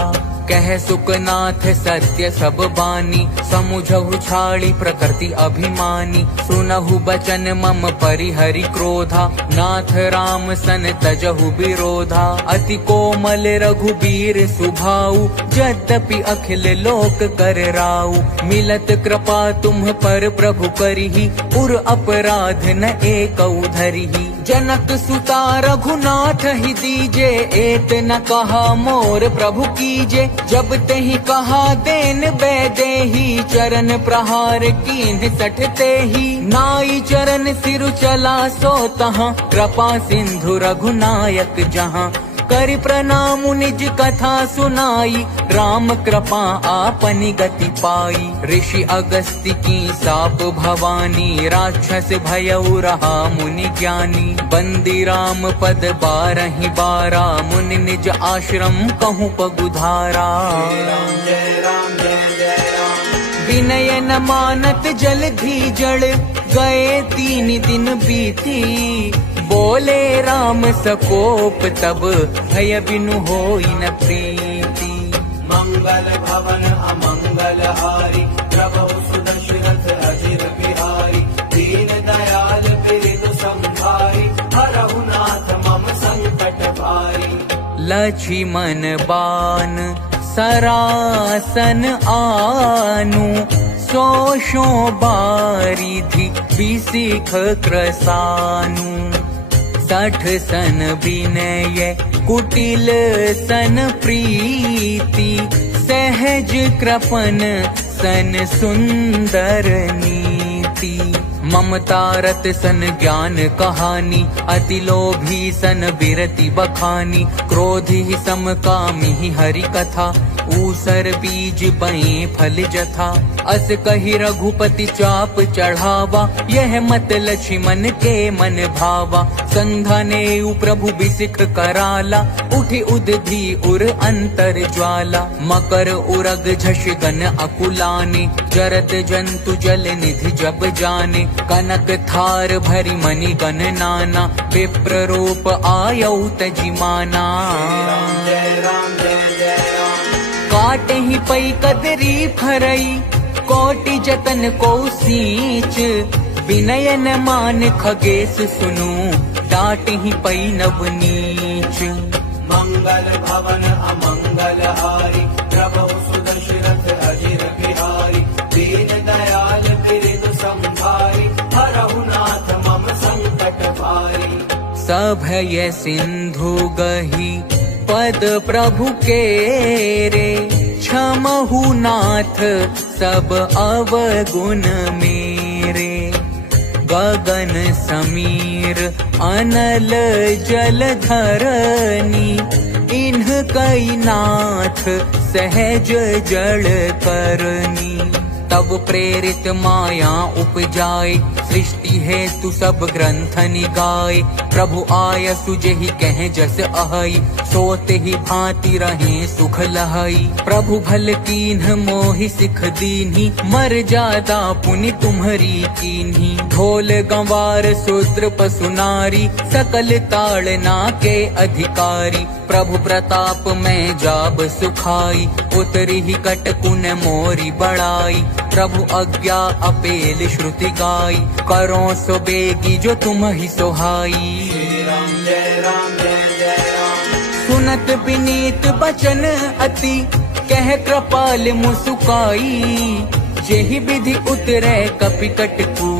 कह सुकनाथ सत्य सब बानी, समुझहु छाड़ी प्रकृति अभिमानी। सुनहु बचन मम परिहरि क्रोधा, नाथ राम सन तजहु विरोधा। अति कोमल रघुबीर सुभाऊ, यद्यपि अखिल लोक कर राऊ। मिलत कृपा तुम पर प्रभु करिहि, उर अपराध न एकउ धरिहि। जनक सुता रघुनाथ ही दीजे, एत न कहा मोर प्रभु कीजे। जब तेहि कहा देन बैदेही, चरण प्रहार कीन्ह सठते ही। नाई चरण सिरु चला सो तहाँ, कृपा सिंधु रघुनायक जहाँ। करि प्रणाम निज कथा सुनाई, राम कृपा आपनि गति पाई। ऋषि अगस्त्य की साप भवानी, राक्षस भयउ रहा मुनि ज्ञानी। बंदी राम पद बारहि बारा, मुनि निज आश्रम कहूँ पगुधारा। जय राम जय जय राम। विनय न मानत जलधि जड़, गए 3 दिन बीती। बोले राम सकोप तब, भय बिनु होई न प्रीति। मंगल भवन अमंगल हारी, प्रभु सुदशरथ अजिर बिहारी। दीन दयाल बिरद संभारी, हरहु नाथ मम संकट भारी। लक्ष्मण बान सरासन आनु, सोशो बारिधि बिसिख क्रसानु। 60 सन विनय कुटिल सन प्रीति, सहज कृपन सन सुंदर नीति। ममता रत सन ज्ञान कहानी, अति लोभी सन बिरति बखानी। क्रोधी सम कामी हरि कथा, ऊसर बीज बए फल जथा। अस कही रघुपति चाप चढ़ावा, यह मत लक्ष्मण के मन भावा। संधाने प्रभु बिसिख कराला, उठि उदधि उर अंतर ज्वाला। मकर उरग झष गन अकुलाने, जरत जंतु जल निधि जब जाने। कनक थार भरी मणि गण नाना, विप्र रूप आयौ तजिमाना। जय राम जय जय राम। काटे ही पई कदरी फरई, कोटि जतन को सींच। विनय न मान खगेश सुनु, डांट ही पई नव नीच। मंगल भवन अमंगल हारी, प्रभु सुदशरथ अजिर बिहारी। दीन दयाल बिरद संभारी, हरहु नाथ मम संकट भारी। सभय सिंधु गही पद प्रभु के रे, क्षमहु नाथ सब अवगुण मेरे। गगन समीर अनल जल धरनी, इन्ह कई नाथ सहज जड़ करनी। तब प्रेरित माया उपजाए, सृष्टि हेतु सब ग्रंथ निगाए। प्रभु आय सुजहि कह जस अहई, सोते ही भांति रहे सुख लहई। प्रभु भल कीन्ह मोहि सिख दीन्ही, मर जादा पुनि तुम्हरी कीन्ही। ढोल गंवार शूद्र पशु नारी, सकल ताड़ना के अधिकारी। प्रभु प्रताप में जाब सुखाई, उतरी ही कटकुन मोरी बड़ाई। प्रभु आज्ञा अपेल श्रुति गाई, करो सो बेगी जो तुम ही सोहाई। श्री राम जय राम जय जय राम। सुनत विनीत बचन अति, कह कृपाल मुसुकाई। जेहि विधि उतरे कपि कटकू,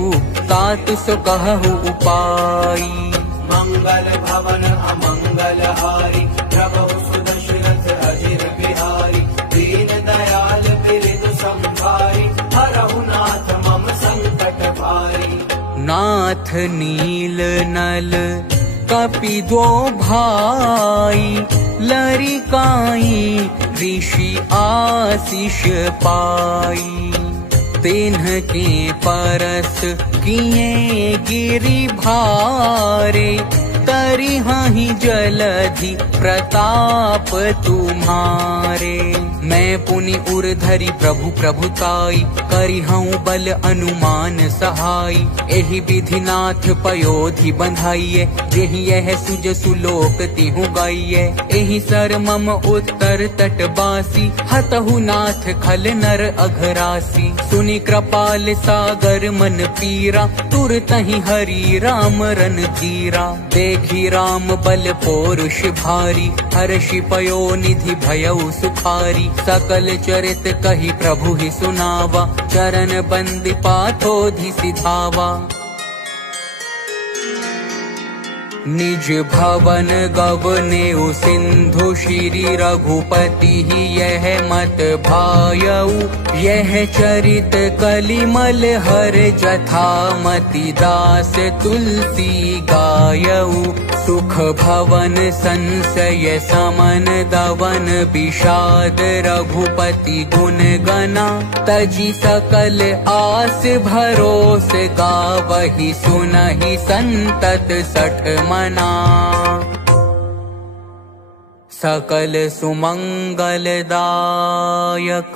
तात सो कहु उपाई। मंगल भवन अमंगल हारी, प्रभु सुदशरथ अजिर बिहारी। दीन दयाल बिरदु संभारी, हरहु नाथ मम संकट भारी। नाथ नील नल कपि दो भाई, लरिकाई ऋषि आशीष पाई। तिन्ह के परस किए गिरि भारे, तरिहाहि जलधि प्रताप तुम्हारे। मैं पुनि उरधरि प्रभु प्रभुताई, करिहऊँ बल अनुमान सहाई। एहि विधि नाथ पयोधि बंधाइए, जेहि यह सुज सुलोक तिहु गाइए। एहि सर मम उत्तर तटबासी, हतहु नाथ खल नर अघरासी। सुनि कृपाल सागर मन पीरा, तुरतहि हरि राम रन धीरा। देखी राम बल पौरुष भारी, हर्षि पयो निधि भयउ सुखारी। सकल चरित कहि प्रभु ही सुनावा, चरण बंदी पाथोधि सिधावा। निज भवन गवनेउ सिंधु, श्री रघुपति ही यह मत भायऊ। यह चरित कलिमल हर जथा, मति दास तुलसी गायऊ। सुख भवन संशय समन, दवन विषाद रघुपति गुण गना। तजी सकल आस भरोस, गावहि सुनहि संतत सठ मना। सकल सुमंगल दायक,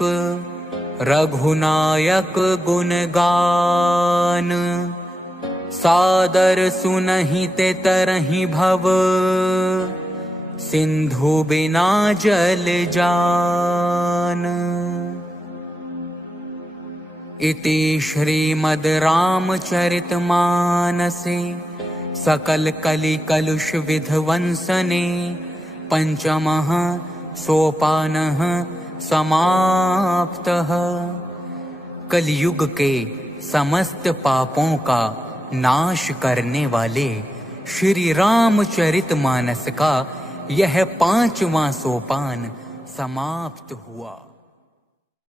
रघुनायक गुण गान। सादर सुनहि ते तरहि भव, सिंधु बिना जल जान। इति श्रीमद् रामचरित मानसे, सकल कलि कलुष विध्वंसने। पंचमः सोपानः समाप्तः। कलयुग के समस्त पापों का नाश करने वाले श्री रामचरितमानस का यह 5वां सोपान समाप्त हुआ।